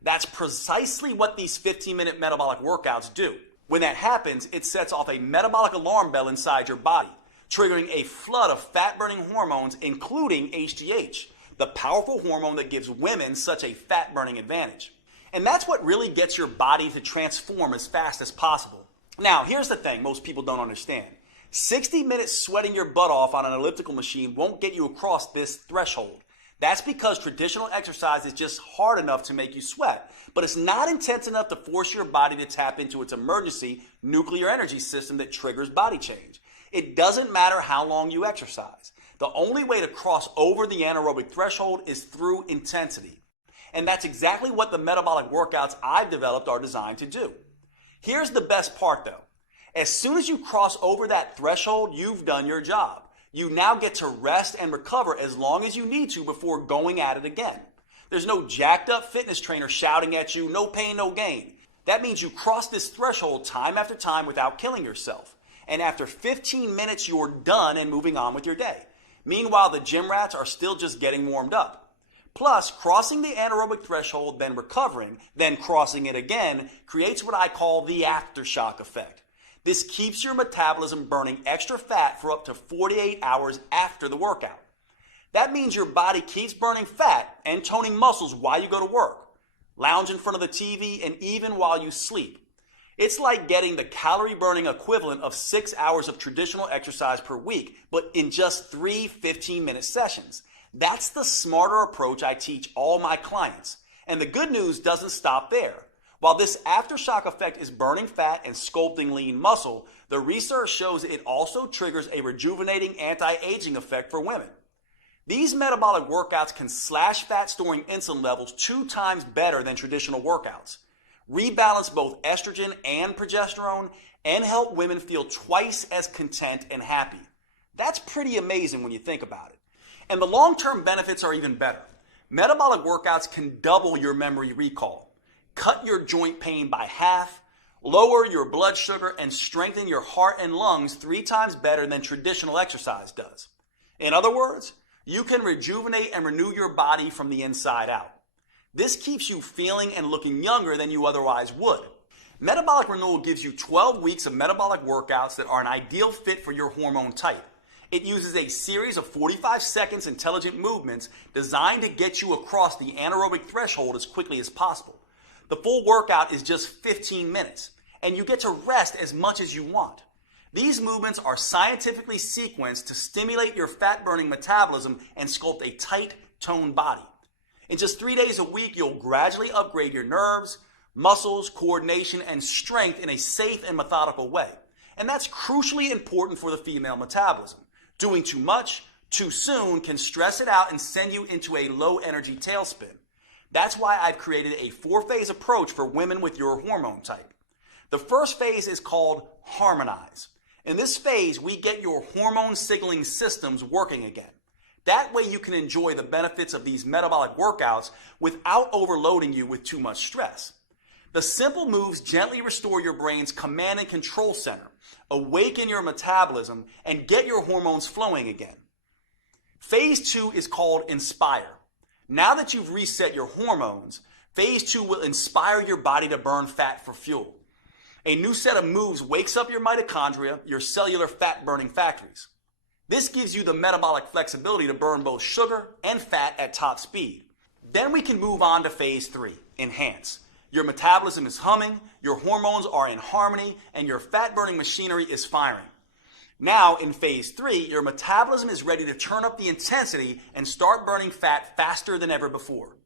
That's precisely what these 15-minute metabolic workouts do. When that happens, it sets off a metabolic alarm bell inside your body, triggering a flood of fat-burning hormones, including HGH, the powerful hormone that gives women such a fat-burning advantage. And that's what really gets your body to transform as fast as possible. Now, here's the thing most people don't understand. 60 minutes sweating your butt off on an elliptical machine won't get you across this threshold. That's because traditional exercise is just hard enough to make you sweat, but it's not intense enough to force your body to tap into its emergency nuclear energy system that triggers body change. It doesn't matter how long you exercise. The only way to cross over the anaerobic threshold is through intensity. And that's exactly what the metabolic workouts I've developed are designed to do. Here's the best part though. As soon as you cross over that threshold, you've done your job. You now get to rest and recover as long as you need to before going at it again. There's no jacked up fitness trainer shouting at you, no pain, no gain. That means you cross this threshold time after time without killing yourself. And after 15 minutes, you're done and moving on with your day. Meanwhile, the gym rats are still just getting warmed up. Plus, crossing the anaerobic threshold, then recovering, then crossing it again, creates what I call the aftershock effect. This keeps your metabolism burning extra fat for up to 48 hours after the workout. That means your body keeps burning fat and toning muscles while you go to work, lounge in front of the TV, and even while you sleep. It's like getting the calorie burning equivalent of 6 hours of traditional exercise per week, but in just 3 15-minute sessions. That's the smarter approach I teach all my clients. And the good news doesn't stop there. While this aftershock effect is burning fat and sculpting lean muscle, the research shows it also triggers a rejuvenating anti-aging effect for women. These metabolic workouts can slash fat storing insulin levels 2 times better than traditional workouts, rebalance both estrogen and progesterone, and help women feel twice as content and happy. That's pretty amazing when you think about it. And the long-term benefits are even better. Metabolic workouts can double your memory recall, cut your joint pain by half, lower your blood sugar, and strengthen your heart and lungs 3 times better than traditional exercise does. In other words, you can rejuvenate and renew your body from the inside out. This keeps you feeling and looking younger than you otherwise would. Metabolic Renewal gives you 12 weeks of metabolic workouts that are an ideal fit for your hormone type. It uses a series of 45 seconds intelligent movements designed to get you across the anaerobic threshold as quickly as possible. The full workout is just 15 minutes, and you get to rest as much as you want. These movements are scientifically sequenced to stimulate your fat-burning metabolism and sculpt a tight, toned body. In just 3 days a week, you'll gradually upgrade your nerves, muscles, coordination, and strength in a safe and methodical way. And that's crucially important for the female metabolism. Doing too much, too soon can stress it out and send you into a low-energy tailspin. That's why I've created a 4-phase approach for women with your hormone type. The first phase is called Harmonize. In this phase, we get your hormone signaling systems working again. That way you can enjoy the benefits of these metabolic workouts without overloading you with too much stress. The simple moves gently restore your brain's command and control center, awaken your metabolism, and get your hormones flowing again. Phase 2 is called Inspire. Now that you've reset your hormones, phase 2 will inspire your body to burn fat for fuel. A new set of moves wakes up your mitochondria, your cellular fat-burning factories. This gives you the metabolic flexibility to burn both sugar and fat at top speed. Then we can move on to phase 3, Enhance. Your metabolism is humming, your hormones are in harmony, and your fat-burning machinery is firing. Now, in phase 3, your metabolism is ready to turn up the intensity and start burning fat faster than ever before.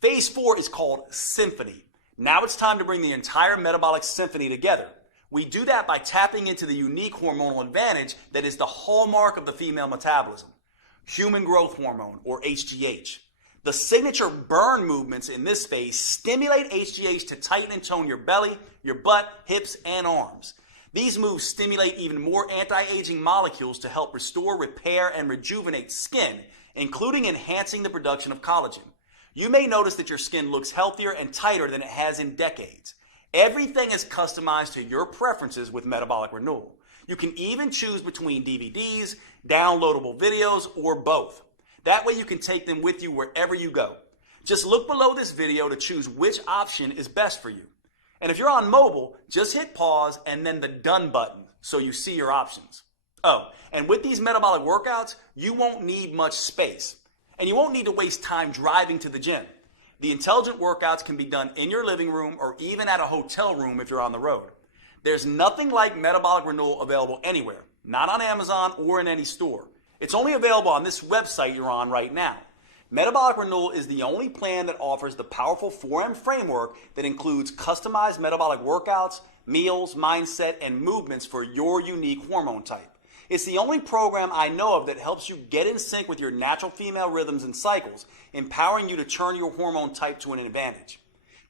Phase 4 is called Symphony. Now it's time to bring the entire metabolic symphony together. We do that by tapping into the unique hormonal advantage that is the hallmark of the female metabolism, human growth hormone, or HGH. The signature burn movements in this phase stimulate HGH to tighten and tone your belly, your butt, hips, and arms. These moves stimulate even more anti-aging molecules to help restore, repair, and rejuvenate skin, including enhancing the production of collagen. You may notice that your skin looks healthier and tighter than it has in decades. Everything is customized to your preferences with Metabolic Renewal. You can even choose between DVDs, downloadable videos, or both. That way you can take them with you wherever you go. Just look below this video to choose which option is best for you. And if you're on mobile, just hit pause and then the done button so you see your options. Oh, and with these metabolic workouts, you won't need much space. And you won't need to waste time driving to the gym. The intelligent workouts can be done in your living room or even at a hotel room if you're on the road. There's nothing like Metabolic Renewal available anywhere, not on Amazon or in any store. It's only available on this website you're on right now. Metabolic Renewal is the only plan that offers the powerful 4M framework that includes customized metabolic workouts, meals, mindset, and movements for your unique hormone type. It's the only program I know of that helps you get in sync with your natural female rhythms and cycles, empowering you to turn your hormone type to an advantage.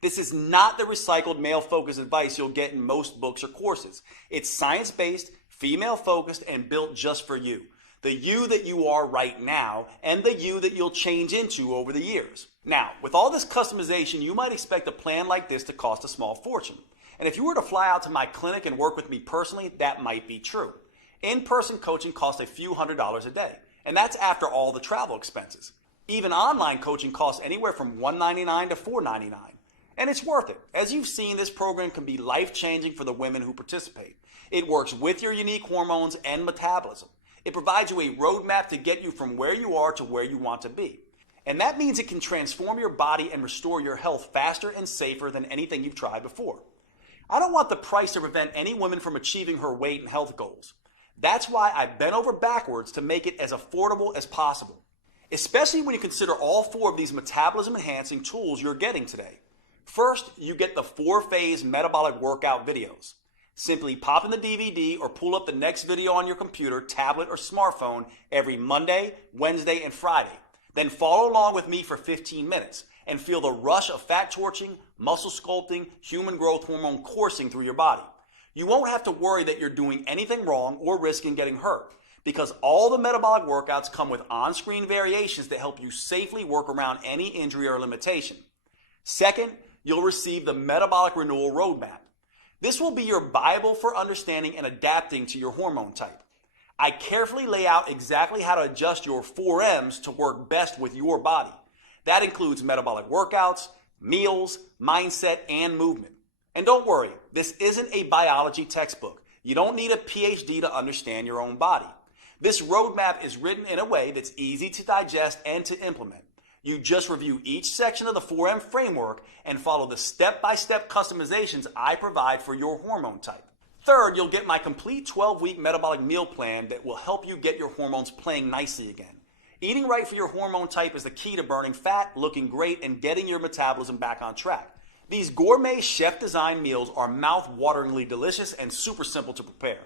This is not the recycled male-focused advice you'll get in most books or courses. It's science-based, female-focused, and built just for you. The you that you are right now, and the you that you'll change into over the years. Now, with all this customization, you might expect a plan like this to cost a small fortune. And if you were to fly out to my clinic and work with me personally, that might be true. In-person coaching costs a few $100s a day, and that's after all the travel expenses. Even online coaching costs anywhere from $199 to $499. And it's worth it. As you've seen, this program can be life-changing for the women who participate. It works with your unique hormones and metabolism. It provides you a roadmap to get you from where you are to where you want to be. And that means it can transform your body and restore your health faster and safer than anything you've tried before. I don't want the price to prevent any woman from achieving her weight and health goals. That's why I bent over backwards to make it as affordable as possible, especially when you consider all 4 of these metabolism-enhancing tools you're getting today. First, you get the 4-phase metabolic workout videos. Simply pop in the DVD or pull up the next video on your computer, tablet, or smartphone every Monday, Wednesday, and Friday. Then follow along with me for 15 minutes and feel the rush of fat torching, muscle sculpting, human growth hormone coursing through your body. You won't have to worry that you're doing anything wrong or risking getting hurt, because all the metabolic workouts come with on-screen variations that help you safely work around any injury or limitation. Second, you'll receive the Metabolic Renewal Roadmap. This will be your Bible for understanding and adapting to your hormone type. I carefully lay out exactly how to adjust your 4Ms to work best with your body. That includes metabolic workouts, meals, mindset, and movement. And don't worry, this isn't a biology textbook. You don't need a PhD to understand your own body. This roadmap is written in a way that's easy to digest and to implement. You just review each section of the 4M framework and follow the step-by-step customizations I provide for your hormone type. Third, you'll get my complete 12-week metabolic meal plan that will help you get your hormones playing nicely again. Eating right for your hormone type is the key to burning fat, looking great, and getting your metabolism back on track. These gourmet chef-designed meals are mouth-wateringly delicious and super simple to prepare.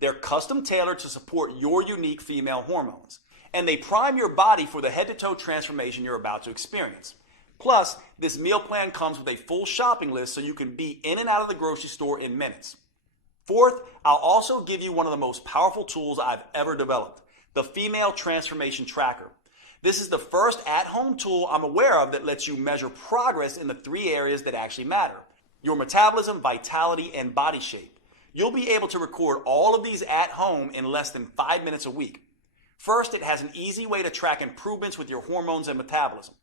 They're custom-tailored to support your unique female hormones, and they prime your body for the head-to-toe transformation you're about to experience. Plus, this meal plan comes with a full shopping list so you can be in and out of the grocery store in minutes. Fourth, I'll also give you one of the most powerful tools I've ever developed, the Female Transformation Tracker. This is the first at-home tool I'm aware of that lets you measure progress in the 3 areas that actually matter: your metabolism, vitality, and body shape. You'll be able to record all of these at home in less than 5 minutes a week. First, it has an easy way to track improvements with your hormones and metabolism.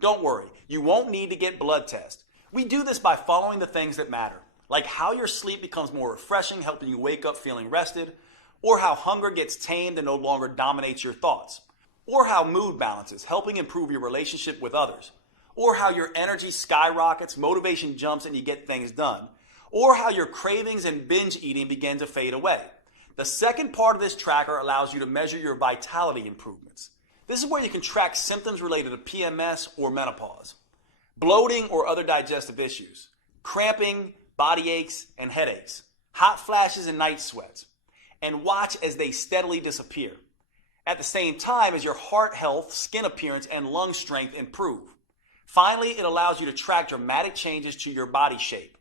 Don't worry, you won't need to get blood tests. We do this by following the things that matter, like how your sleep becomes more refreshing, helping you wake up feeling rested, or how hunger gets tamed and no longer dominates your thoughts, or how mood balances, helping improve your relationship with others, or how your energy skyrockets, motivation jumps, and you get things done, or how your cravings and binge eating begin to fade away. The second part of this tracker allows you to measure your vitality improvements. This is where you can track symptoms related to PMS or menopause, bloating or other digestive issues, cramping, body aches and headaches, hot flashes and night sweats, and watch as they steadily disappear. At the same time as your heart health, skin appearance, and lung strength improve. Finally, it allows you to track dramatic changes to your body shape.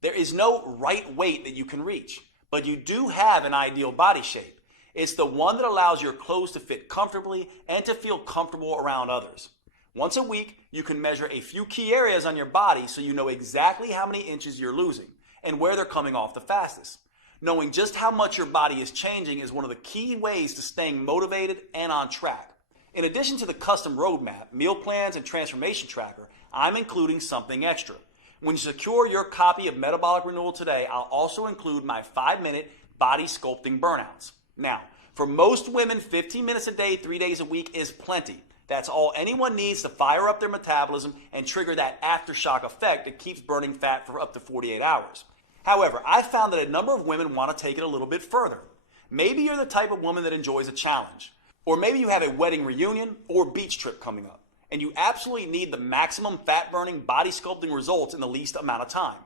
There is no right weight that you can reach, but you do have an ideal body shape. It's the one that allows your clothes to fit comfortably and to feel comfortable around others. Once a week, you can measure a few key areas on your body so you know exactly how many inches you're losing and where they're coming off the fastest. Knowing just how much your body is changing is one of the key ways to staying motivated and on track. In addition to the custom roadmap, meal plans, and transformation tracker, I'm including something extra. When you secure your copy of Metabolic Renewal today, I'll also include my 5-minute body sculpting burnouts. Now, for most women, 15 minutes a day, 3 days a week is plenty. That's all anyone needs to fire up their metabolism and trigger that aftershock effect that keeps burning fat for up to 48 hours. However, I've found that a number of women want to take it a little bit further. Maybe you're the type of woman that enjoys a challenge. Or maybe you have a wedding reunion or beach trip coming up, and you absolutely need the maximum fat-burning body sculpting results in the least amount of time.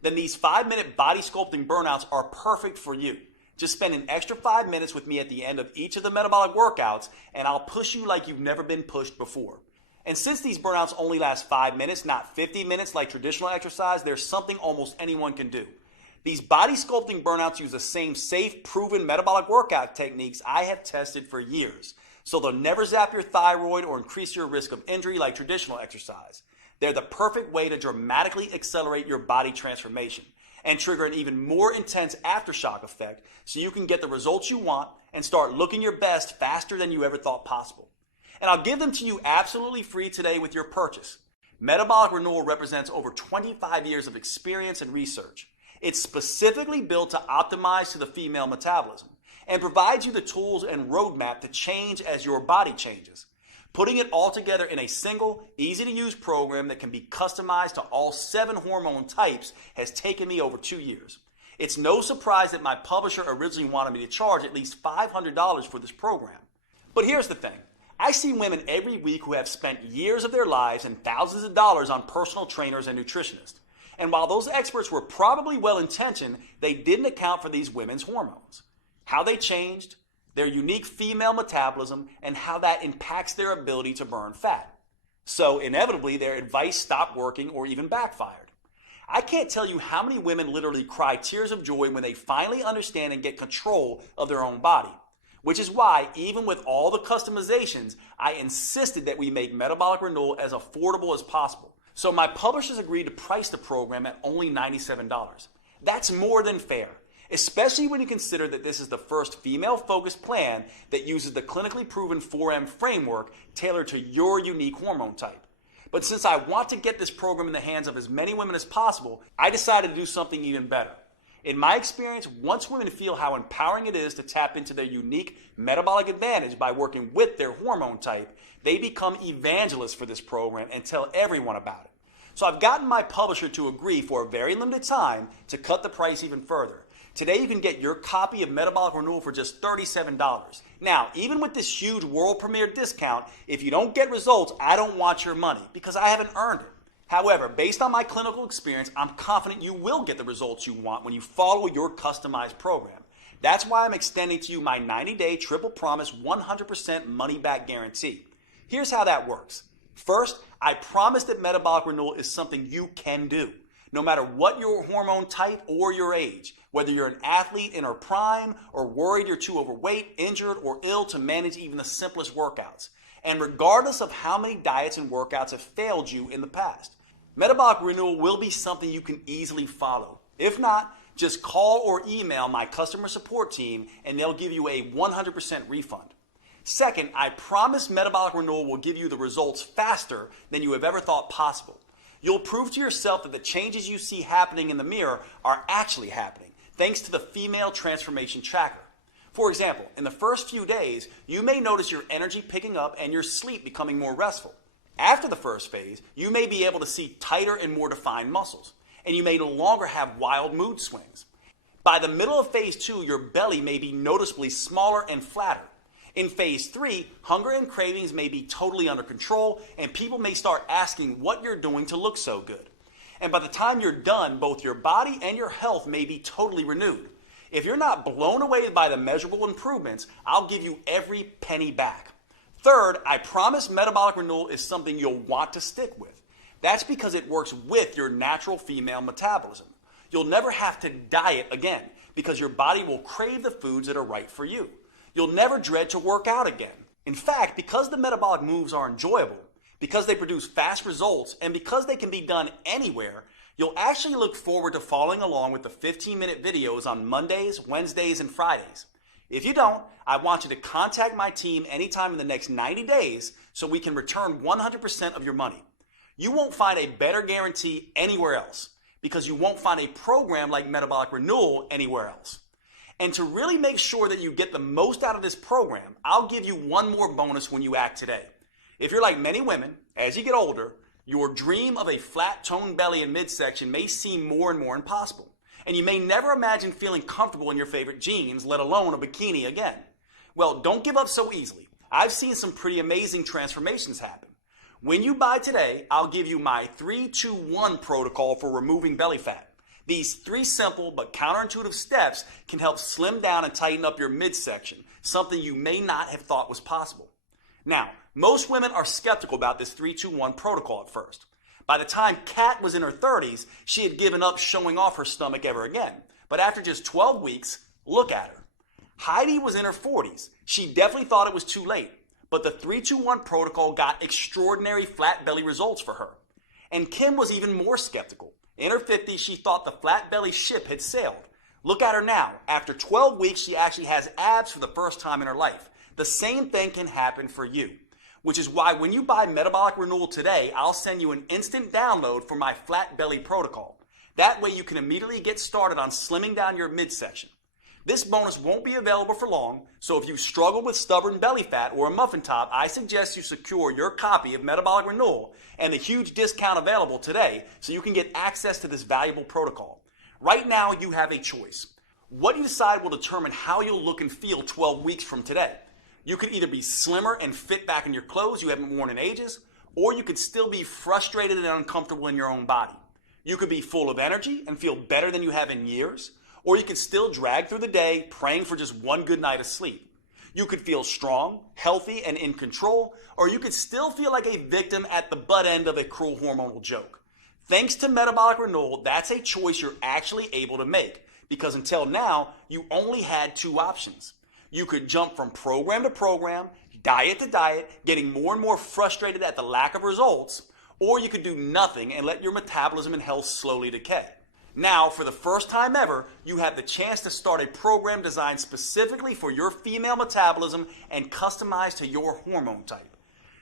Then these 5-minute body sculpting burnouts are perfect for you. Just spend an extra 5 minutes with me at the end of each of the metabolic workouts, and I'll push you like you've never been pushed before. And since these burnouts only last 5 minutes, not 50 minutes like traditional exercise, there's something almost anyone can do. These body sculpting burnouts use the same safe, proven metabolic workout techniques I have tested for years. So they'll never zap your thyroid or increase your risk of injury like traditional exercise. They're the perfect way to dramatically accelerate your body transformation and trigger an even more intense aftershock effect so you can get the results you want and start looking your best faster than you ever thought possible. And I'll give them to you absolutely free today with your purchase. Metabolic Renewal represents over 25 years of experience and research. It's specifically built to optimize to the female metabolism and provides you the tools and roadmap to change as your body changes. Putting it all together in a single, easy-to-use program that can be customized to all 7 hormone types has taken me over 2 years. It's no surprise that my publisher originally wanted me to charge at least $500 for this program. But here's the thing. I see women every week who have spent years of their lives and thousands of dollars on personal trainers and nutritionists. And while those experts were probably well-intentioned, they didn't account for these women's hormones, how they changed, their unique female metabolism, and how that impacts their ability to burn fat. So inevitably, their advice stopped working or even backfired. I can't tell you how many women literally cry tears of joy when they finally understand and get control of their own body. Which is why, even with all the customizations, I insisted that we make Metabolic Renewal as affordable as possible. So my publishers agreed to price the program at only $97. That's more than fair, especially when you consider that this is the first female-focused plan that uses the clinically proven 4M framework tailored to your unique hormone type. But since I want to get this program in the hands of as many women as possible, I decided to do something even better. In my experience, once women feel how empowering it is to tap into their unique metabolic advantage by working with their hormone type, they become evangelists for this program and tell everyone about it. So I've gotten my publisher to agree for a very limited time to cut the price even further. Today you can get your copy of Metabolic Renewal for just $37. Now, even with this huge world premiere discount, if you don't get results, I don't want your money because I haven't earned it. However, based on my clinical experience, I'm confident you will get the results you want when you follow your customized program. That's why I'm extending to you my 90-day triple promise 100% money-back guarantee. Here's how that works. First, I promise that Metabolic Renewal is something you can do, no matter what your hormone type or your age, whether you're an athlete in her prime or worried you're too overweight, injured, or ill to manage even the simplest workouts, and regardless of how many diets and workouts have failed you in the past. Metabolic Renewal will be something you can easily follow. If not, just call or email my customer support team and they'll give you a 100% refund. Second, I promise Metabolic Renewal will give you the results faster than you have ever thought possible. You'll prove to yourself that the changes you see happening in the mirror are actually happening, thanks to the Female Transformation Tracker. For example, in the first few days, you may notice your energy picking up and your sleep becoming more restful. After the first phase, you may be able to see tighter and more defined muscles, and you may no longer have wild mood swings. By the middle of phase 2, your belly may be noticeably smaller and flatter. In phase 3, hunger and cravings may be totally under control, and people may start asking what you're doing to look so good. And by the time you're done, both your body and your health may be totally renewed. If you're not blown away by the measurable improvements, I'll give you every penny back. Third, I promise Metabolic Renewal is something you'll want to stick with. That's because it works with your natural female metabolism. You'll never have to diet again because your body will crave the foods that are right for you. You'll never dread to work out again. In fact, because the metabolic moves are enjoyable, because they produce fast results, and because they can be done anywhere, you'll actually look forward to following along with the 15-minute videos on Mondays, Wednesdays, and Fridays. If you don't, I want you to contact my team anytime in the next 90 days so we can return 100% of your money. You won't find a better guarantee anywhere else because you won't find a program like Metabolic Renewal anywhere else. And to really make sure that you get the most out of this program, I'll give you one more bonus when you act today. If you're like many women, as you get older, your dream of a flat toned belly and midsection may seem more and more impossible. And you may never imagine feeling comfortable in your favorite jeans, let alone a bikini again. Well, don't give up so easily. I've seen some pretty amazing transformations happen. When you buy today, I'll give you my 3-2-1 protocol for removing belly fat. These 3 simple but counterintuitive steps can help slim down and tighten up your midsection, something you may not have thought was possible. Now, most women are skeptical about this 3-2-1 protocol at first. By the time Kat was in her 30s, she had given up showing off her stomach ever again. But after just 12 weeks, look at her. Heidi was in her 40s. She definitely thought it was too late. But the 3-2-1 protocol got extraordinary flat belly results for her. And Kim was even more skeptical. In her 50s, she thought the flat belly ship had sailed. Look at her now. After 12 weeks, she actually has abs for the first time in her life. The same thing can happen for you, which is why when you buy Metabolic Renewal today, I'll send you an instant download for my flat belly protocol. That way you can immediately get started on slimming down your midsection. This bonus won't be available for long, so if you struggle with stubborn belly fat or a muffin top, I suggest you secure your copy of Metabolic Renewal and the huge discount available today so you can get access to this valuable protocol. Right now, you have a choice. What you decide will determine how you'll look and feel 12 weeks from today. You could either be slimmer and fit back in your clothes you haven't worn in ages, or you could still be frustrated and uncomfortable in your own body. You could be full of energy and feel better than you have in years, or you could still drag through the day praying for just one good night of sleep. You could feel strong, healthy, and in control, or you could still feel like a victim at the butt end of a cruel hormonal joke. Thanks to Metabolic Renewal, that's a choice you're actually able to make, because until now, you only had 2 options. You could jump from program to program, diet to diet, getting more and more frustrated at the lack of results, or you could do nothing and let your metabolism and health slowly decay. Now, for the first time ever, you have the chance to start a program designed specifically for your female metabolism and customized to your hormone type.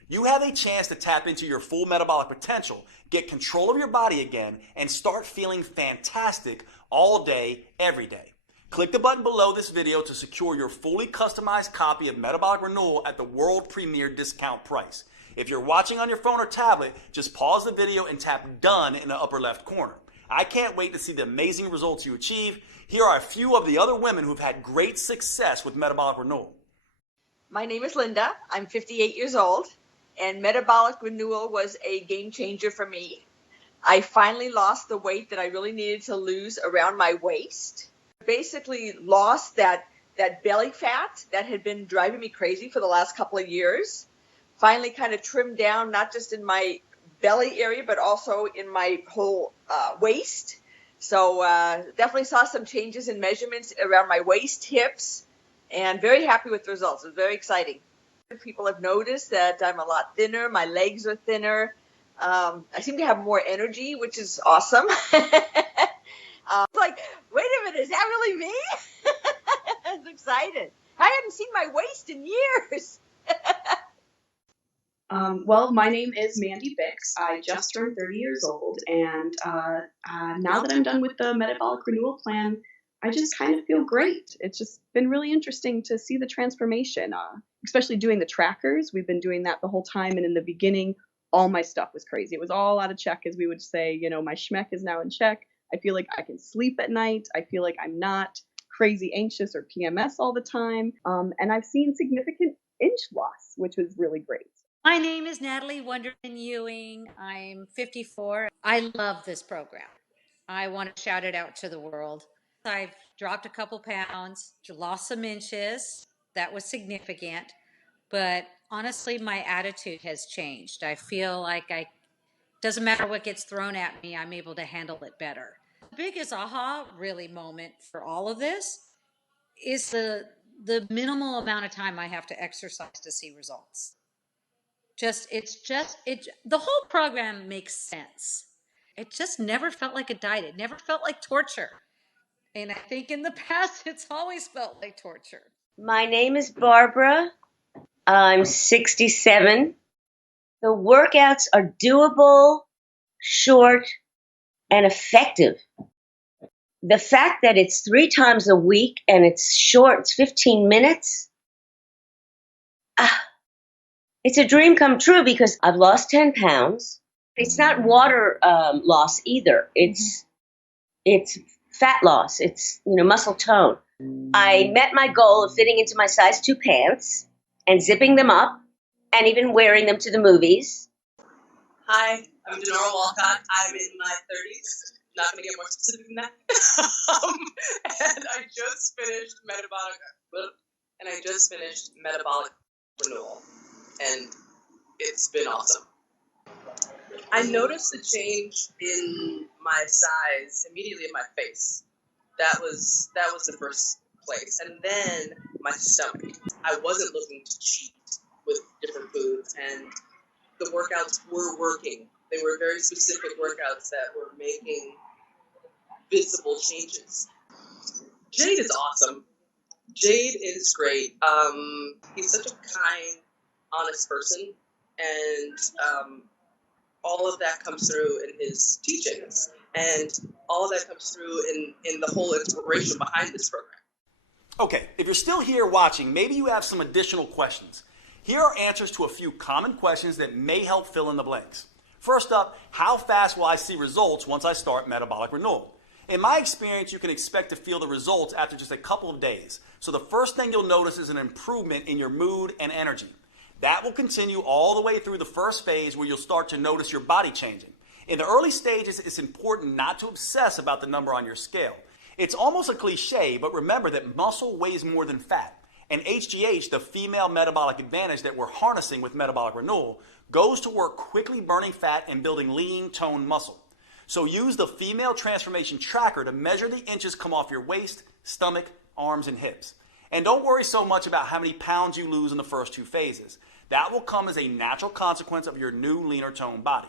You have a chance to tap into your full metabolic potential, get control of your body again, and start feeling fantastic all day, every day. Click the button below this video to secure your fully customized copy of Metabolic Renewal at the world premiere discount price. If you're watching on your phone or tablet, just pause the video and tap Done in the upper left corner. I can't wait to see the amazing results you achieve. Here are a few of the other women who've had great success with Metabolic Renewal. My name is Linda. I'm 58 years old, and Metabolic Renewal was a game changer for me. I finally lost the weight that I really needed to lose around my waist. Basically lost that belly fat that had been driving me crazy for the last couple of years. Finally kind of trimmed down, not just in my belly area, but also in my whole waist. So definitely saw some changes in measurements around my waist, hips, and very happy with the results. It was very exciting. People have noticed that I'm a lot thinner. My legs are thinner. I seem to have more energy, which is awesome. Like, wait a minute, is that really me? I was excited. I hadn't seen my waist in years. Well, my name is Mandy Bix. I just turned 30 years old, and now that I'm done with the Metabolic Renewal Plan, I just kind of feel great. It's just been really interesting to see the transformation, especially doing the trackers. We've been doing that the whole time, and in the beginning, all my stuff was crazy. It was all out of check, as we would say. You know, my schmeck is now in check. I feel like I can sleep at night. I feel like I'm not crazy anxious or PMS all the time. And I've seen significant inch loss, which was really great. My name is Natalie Wonderman Ewing. I'm 54. I love this program. I want to shout it out to the world. I've dropped a couple pounds, lost some inches. That was significant. But honestly, my attitude has changed. I feel like doesn't matter what gets thrown at me, I'm able to handle it better. The biggest aha really moment for all of this is the minimal amount of time I have to exercise to see results. The whole program makes sense. It just never felt like a diet. It never felt like torture. And I think in the past, it's always felt like torture. My name is Barbara. I'm 67. The workouts are doable, short, and effective. The fact that it's 3 times a week and it's short, it's 15 minutes, it's a dream come true because I've lost 10 pounds. It's not water loss either. It's fat loss. It's, muscle tone. I met my goal of fitting into my size 2 pants and zipping them up and even wearing them to the movies. Hi, I'm Denora Walcott. I'm in my 30s. not going to get more specific than that. And I just finished metabolic renewal, and it's been awesome. I noticed a change in my size immediately in my face. That was the first place, and then my stomach. I wasn't looking to cheat with different foods, and the workouts were working. They were very specific workouts that were making visible changes. Jade is awesome. Jade is great. He's such a kind, honest person, and all of that comes through in his teachings, and all of that comes through in the whole inspiration behind this program. Okay, if you're still here watching, maybe you have some additional questions. Here are answers to a few common questions that may help fill in the blanks. First up, how fast will I see results once I start metabolic renewal? In my experience, you can expect to feel the results after just a couple of days. So the first thing you'll notice is an improvement in your mood and energy. That will continue all the way through the first phase where you'll start to notice your body changing. In the early stages, it's important not to obsess about the number on your scale. It's almost a cliche, but remember that muscle weighs more than fat. And HGH, the female metabolic advantage that we're harnessing with metabolic renewal, goes to work quickly burning fat and building lean, toned muscle. So use the female transformation tracker to measure the inches come off your waist, stomach, arms, and hips. And don't worry so much about how many pounds you lose in the first two phases. That will come as a natural consequence of your new leaner toned body.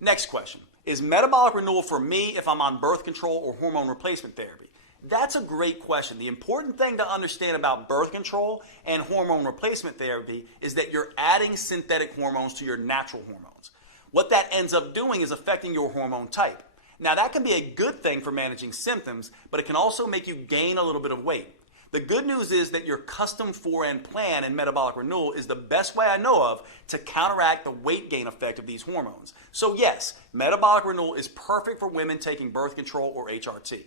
Next question. Is metabolic renewal for me if I'm on birth control or hormone replacement therapy? That's a great question. The important thing to understand about birth control and hormone replacement therapy is that you're adding synthetic hormones to your natural hormones. What that ends up doing is affecting your hormone type. Now, that can be a good thing for managing symptoms, but it can also make you gain a little bit of weight. The good news is that your custom 4N plan in metabolic renewal is the best way I know of to counteract the weight gain effect of these hormones. So yes, metabolic renewal is perfect for women taking birth control or HRT.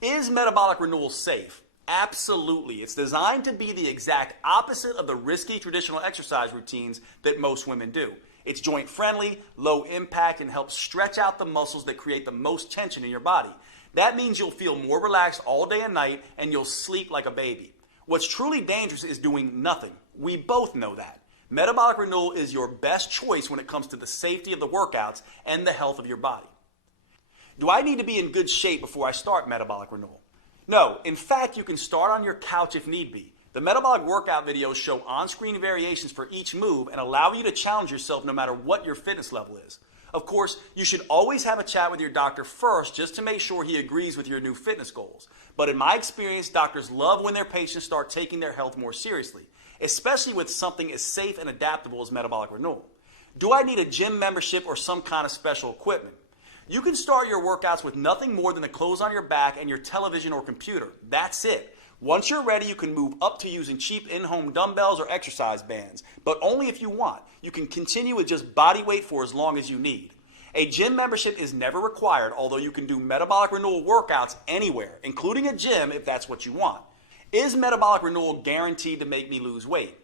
Is metabolic renewal safe? Absolutely. It's designed to be the exact opposite of the risky traditional exercise routines that most women do. It's joint friendly, low impact, and helps stretch out the muscles that create the most tension in your body. That means you'll feel more relaxed all day and night, and you'll sleep like a baby. What's truly dangerous is doing nothing. We both know that. Metabolic renewal is your best choice when it comes to the safety of the workouts and the health of your body. Do I need to be in good shape before I start metabolic renewal? No. In fact, you can start on your couch if need be. The metabolic workout videos show on-screen variations for each move and allow you to challenge yourself no matter what your fitness level is. Of course, you should always have a chat with your doctor first just to make sure he agrees with your new fitness goals. But in my experience, doctors love when their patients start taking their health more seriously, especially with something as safe and adaptable as metabolic renewal. Do I need a gym membership or some kind of special equipment? You can start your workouts with nothing more than the clothes on your back and your television or computer. That's it. Once you're ready, you can move up to using cheap in-home dumbbells or exercise bands, but only if you want. You can continue with just body weight for as long as you need. A gym membership is never required, although you can do metabolic renewal workouts anywhere, including a gym if that's what you want. Is metabolic renewal guaranteed to make me lose weight?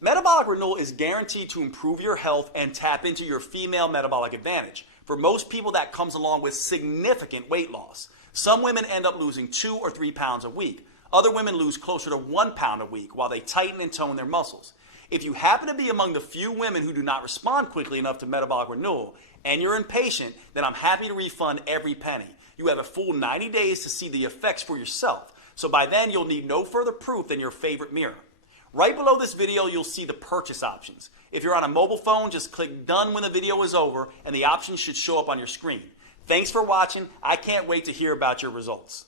Metabolic renewal is guaranteed to improve your health and tap into your female metabolic advantage. For most people, that comes along with significant weight loss. Some women end up losing 2 or 3 pounds a week. Other women lose closer to 1 pound a week while they tighten and tone their muscles. If you happen to be among the few women who do not respond quickly enough to metabolic renewal and you're impatient, then I'm happy to refund every penny. You have a full 90 days to see the effects for yourself. So by then, you'll need no further proof than your favorite mirror. Right below this video, you'll see the purchase options. If you're on a mobile phone, just click done when the video is over and the options should show up on your screen. Thanks for watching. I can't wait to hear about your results.